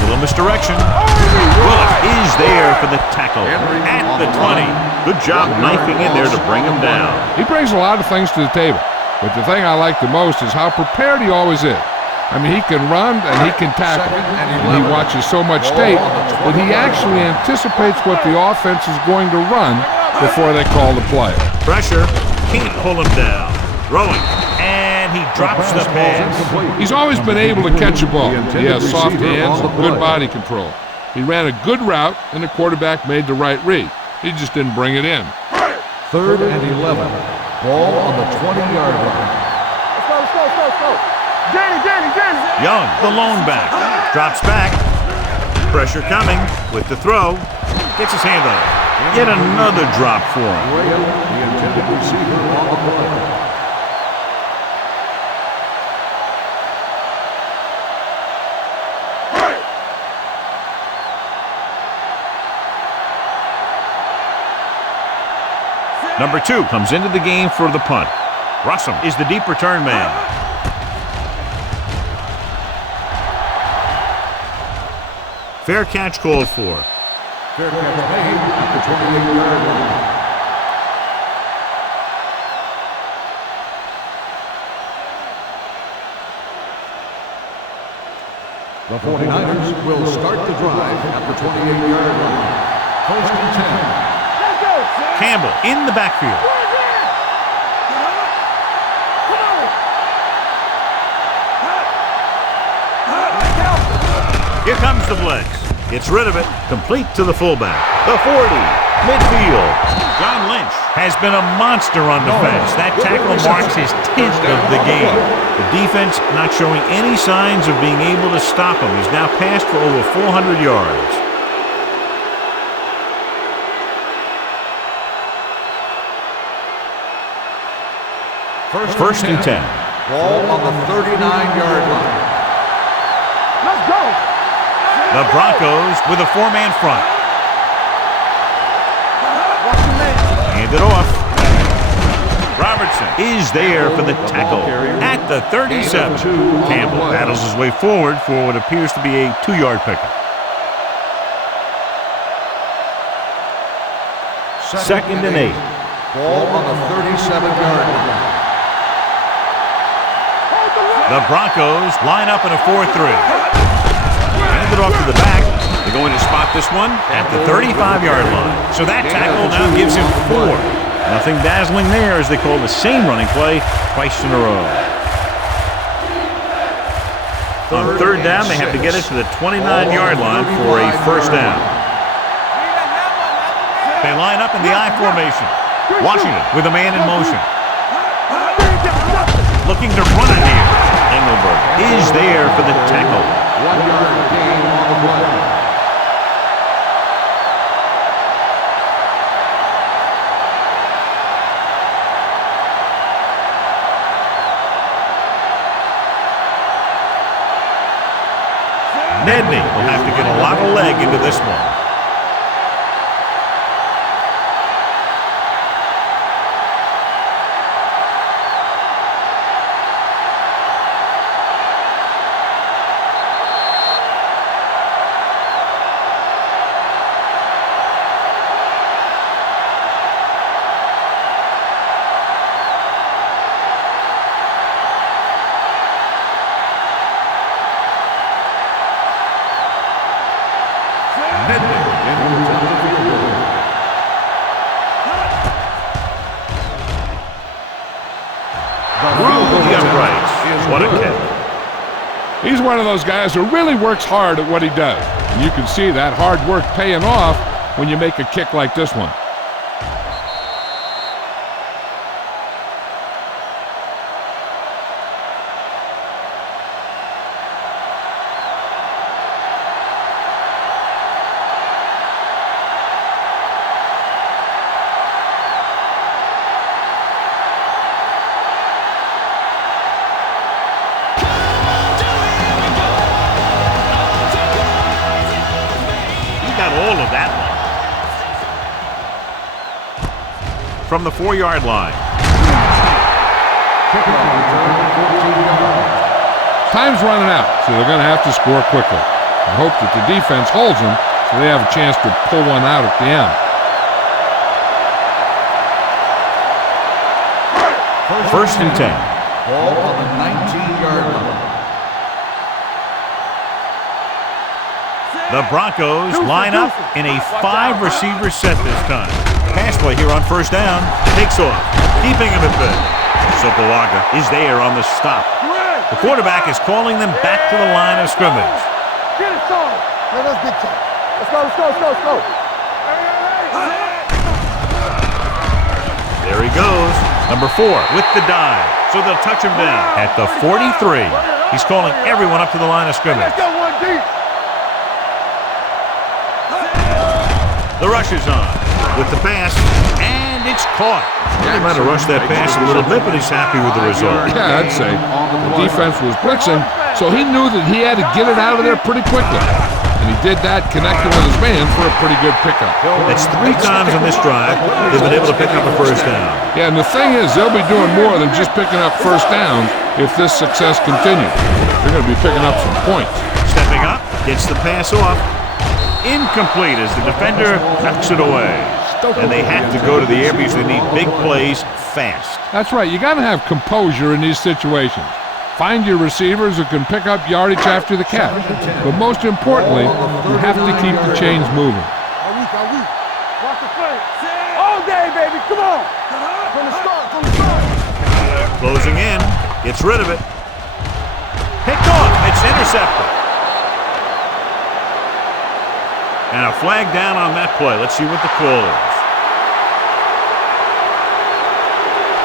Little misdirection. Bullock is there for the tackle at the 20. Good job knifing in there to bring him down. He brings a lot of things to the table, but the thing I like the most is how prepared he always is. I mean, he can run and he can tackle, and he watches so much tape that he actually anticipates what the offense is going to run before they call the play. Pressure, can't pull him down. Throwing, and he drops the pass. He's always been able to catch a ball. He has soft hands and good body control. He ran a good route, and the quarterback made the right read. He just didn't bring it in. Third and 11. Ball on the 20-yard line. Let's go. Danny. Young, the lone back, drops back. Pressure coming with the throw. Gets his hand on it. Yet another drop for him. Graham, the intended receiver on the play. Number 2 comes into the game for the punt. Russell is the deep return man. Fair catch called for. Fair catch made at the 28-yard line. The 49ers will start the drive at the 28-yard line. First and 10. Campbell in the backfield. Here comes the blitz. Gets rid of it. Complete to the fullback. The 40. Midfield. John Lynch has been a monster on defense. That tackle marks his 10th of the game. The defense not showing any signs of being able to stop him. He's now passed for over 400 yards. First and 10. Ball on the 39-yard line. Let's go. The Broncos with a 4-man front. Hand it off. Robertson is there for the tackle at the 37. Campbell battles his way forward for what appears to be a 2-yard pickup. Second and 8. Ball on the 37-yard line. The Broncos line up in a 4-3. Hand it off to the back. They're going to spot this one at the 35-yard line. So that tackle now gives him 4. Nothing dazzling there as they call the same running play twice in a row. On third down, they have to get it to the 29-yard line for a first down. They line up in the I formation. Washington with a man in motion. Looking to run it here. Engelberg is there for the tackle. 1-yard gain on the play. Nedney will have to get a lot of leg into this one. What a kick. He's one of those guys who really works hard at what he does. And you can see that hard work paying off when you make a kick like this one. All of that one. From the 4-yard line. Time's running out, so they're going to have to score quickly. I hope that the defense holds them so they have a chance to pull one out at the end. First and 10. Ball on the 19-yard line. The Broncos line up in a 5-receiver set this time. Pass play here on first down. Takes off, keeping him at bay. Sopolaga is there on the stop. The quarterback is calling them back to the line of scrimmage. Get it, son. Let's get to it. Let's go, let's go, let's go, let's go. There he goes. Number 4 with the dive. So they'll touch him down at the 43. He's calling everyone up to the line of scrimmage. Let's go one deep. The rush is on with the pass, and it's caught. He might have rushed that pass a little bit, but he's happy with the result. Yeah, I'd say. The defense was blitzing, so he knew that he had to get it out of there pretty quickly. And he did that connecting with his man for a pretty good pickup. That's 3 times on this drive they've been able to pick up a first down. Yeah, and the thing is, they'll be doing more than just picking up first downs if this success continues. They're going to be picking up some points. Stepping up, gets the pass off. Incomplete as the defender knocks it away. And they have to go to the air because they need big plays fast. That's right. You got to have composure in these situations. Find your receivers who can pick up yardage after the catch. But most importantly, you have to keep the chains moving. Watch the play. All day, baby. Come on. From the start. Closing in. Gets rid of it. Picked off. It's intercepted. And a flag down on that play. Let's see what the call is.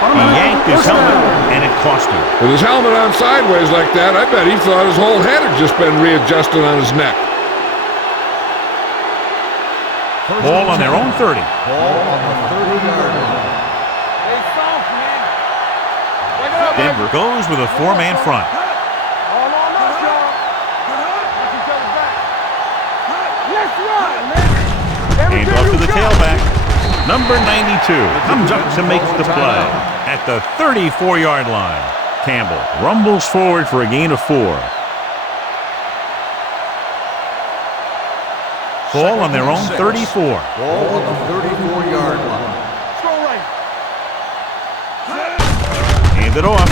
He yanked his helmet, and it cost him. With his helmet on sideways like that, I bet he thought his whole head had just been readjusted on his neck. Ball on their own 30. Ball on the 30-yard line. Hey, soft, man. Wake it up, Denver goes with a 4-man front. All on us, y'all. Watch each other back. Let's run, man. Hand off to the tailback. Number 92 comes up to make the play at the 34-yard line. Campbell rumbles forward for a gain of 4. Ball on their own 34. Ball on the 34-yard line. Go right. Hand it off.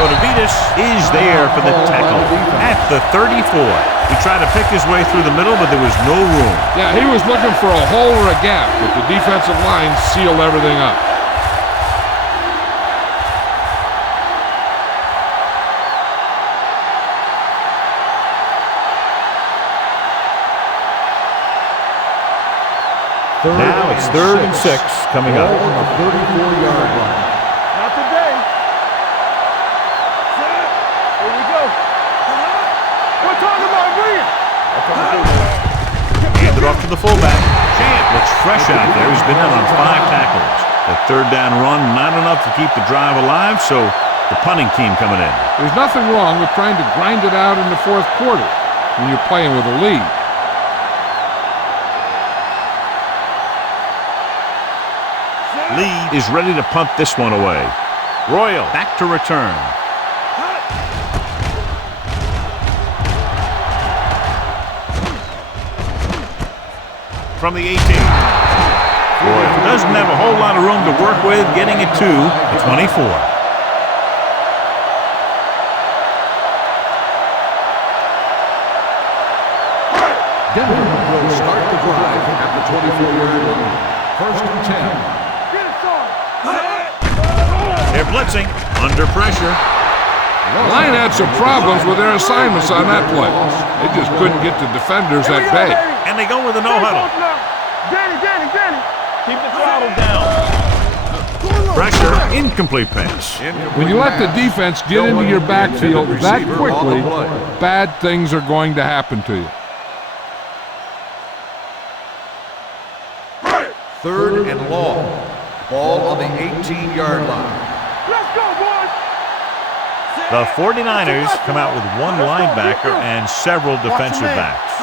Kotovitis is there for the tackle at the 34. He tried to pick his way through the middle, but there was no room. Yeah, he was looking for a hole or a gap, but the defensive line sealed everything up. Now it's 3rd and 6 coming up. Ball on the 34-yard line. Not today. Here we go. We're talking about William. Hand it off to the fullback. Champ looks fresh out there. He's been down on 5 tackles. The 3rd down run, not enough to keep the drive alive, so the punting team coming in. There's nothing wrong with trying to grind it out in the 4th quarter when you're playing with a lead. Lee is ready to punt this one away. Royal back to return. From the 18. Royal doesn't have a whole lot of room to work with, getting it to the 24. Denver will start the drive at the 24-yard line. 1st and 10. Get it, son. They're blitzing, under pressure. The line had some problems with their assignments on that play. They just couldn't get the defenders at bay. And they go with a no-huddle. Danny. Keep the throttle down. Pressure, incomplete pass. When you let the defense get into your backfield that quickly, bad things are going to happen to you. 3rd and long. Ball on the 18-yard line. Let's go, boys. The 49ers come out with 1 linebacker and several defensive backs.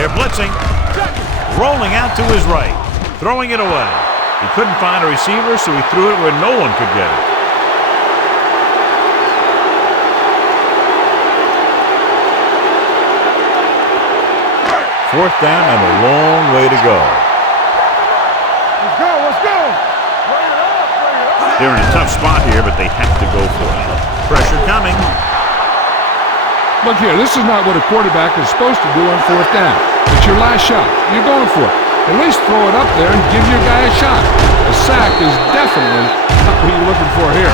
They're blitzing, rolling out to his right, throwing it away. He couldn't find a receiver, so he threw it where no one could get it. Fourth down and a long way to go. Let's go. They're in a tough spot here, but they have to go for it. Pressure coming. Look here, this is not what a quarterback is supposed to do on 4th down. It's your last shot. You're going for it. At least throw it up there and give your guy a shot. A sack is definitely not what you're looking for here.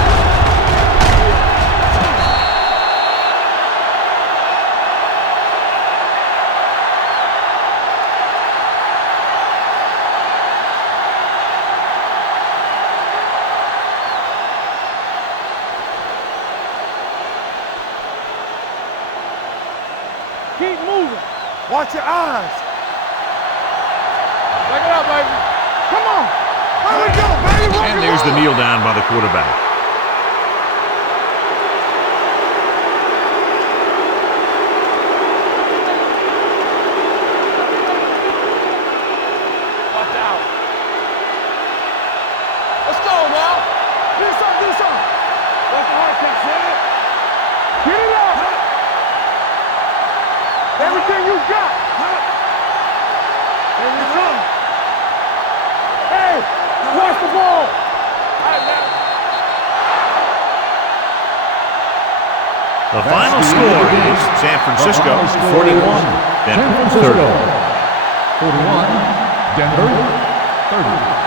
Keep moving. Watch your eyes. Back it up, baby. Come on. There we go, baby. And there's the kneel down by the quarterback. The final score is San Francisco 41, Denver 30. 41, Denver 30.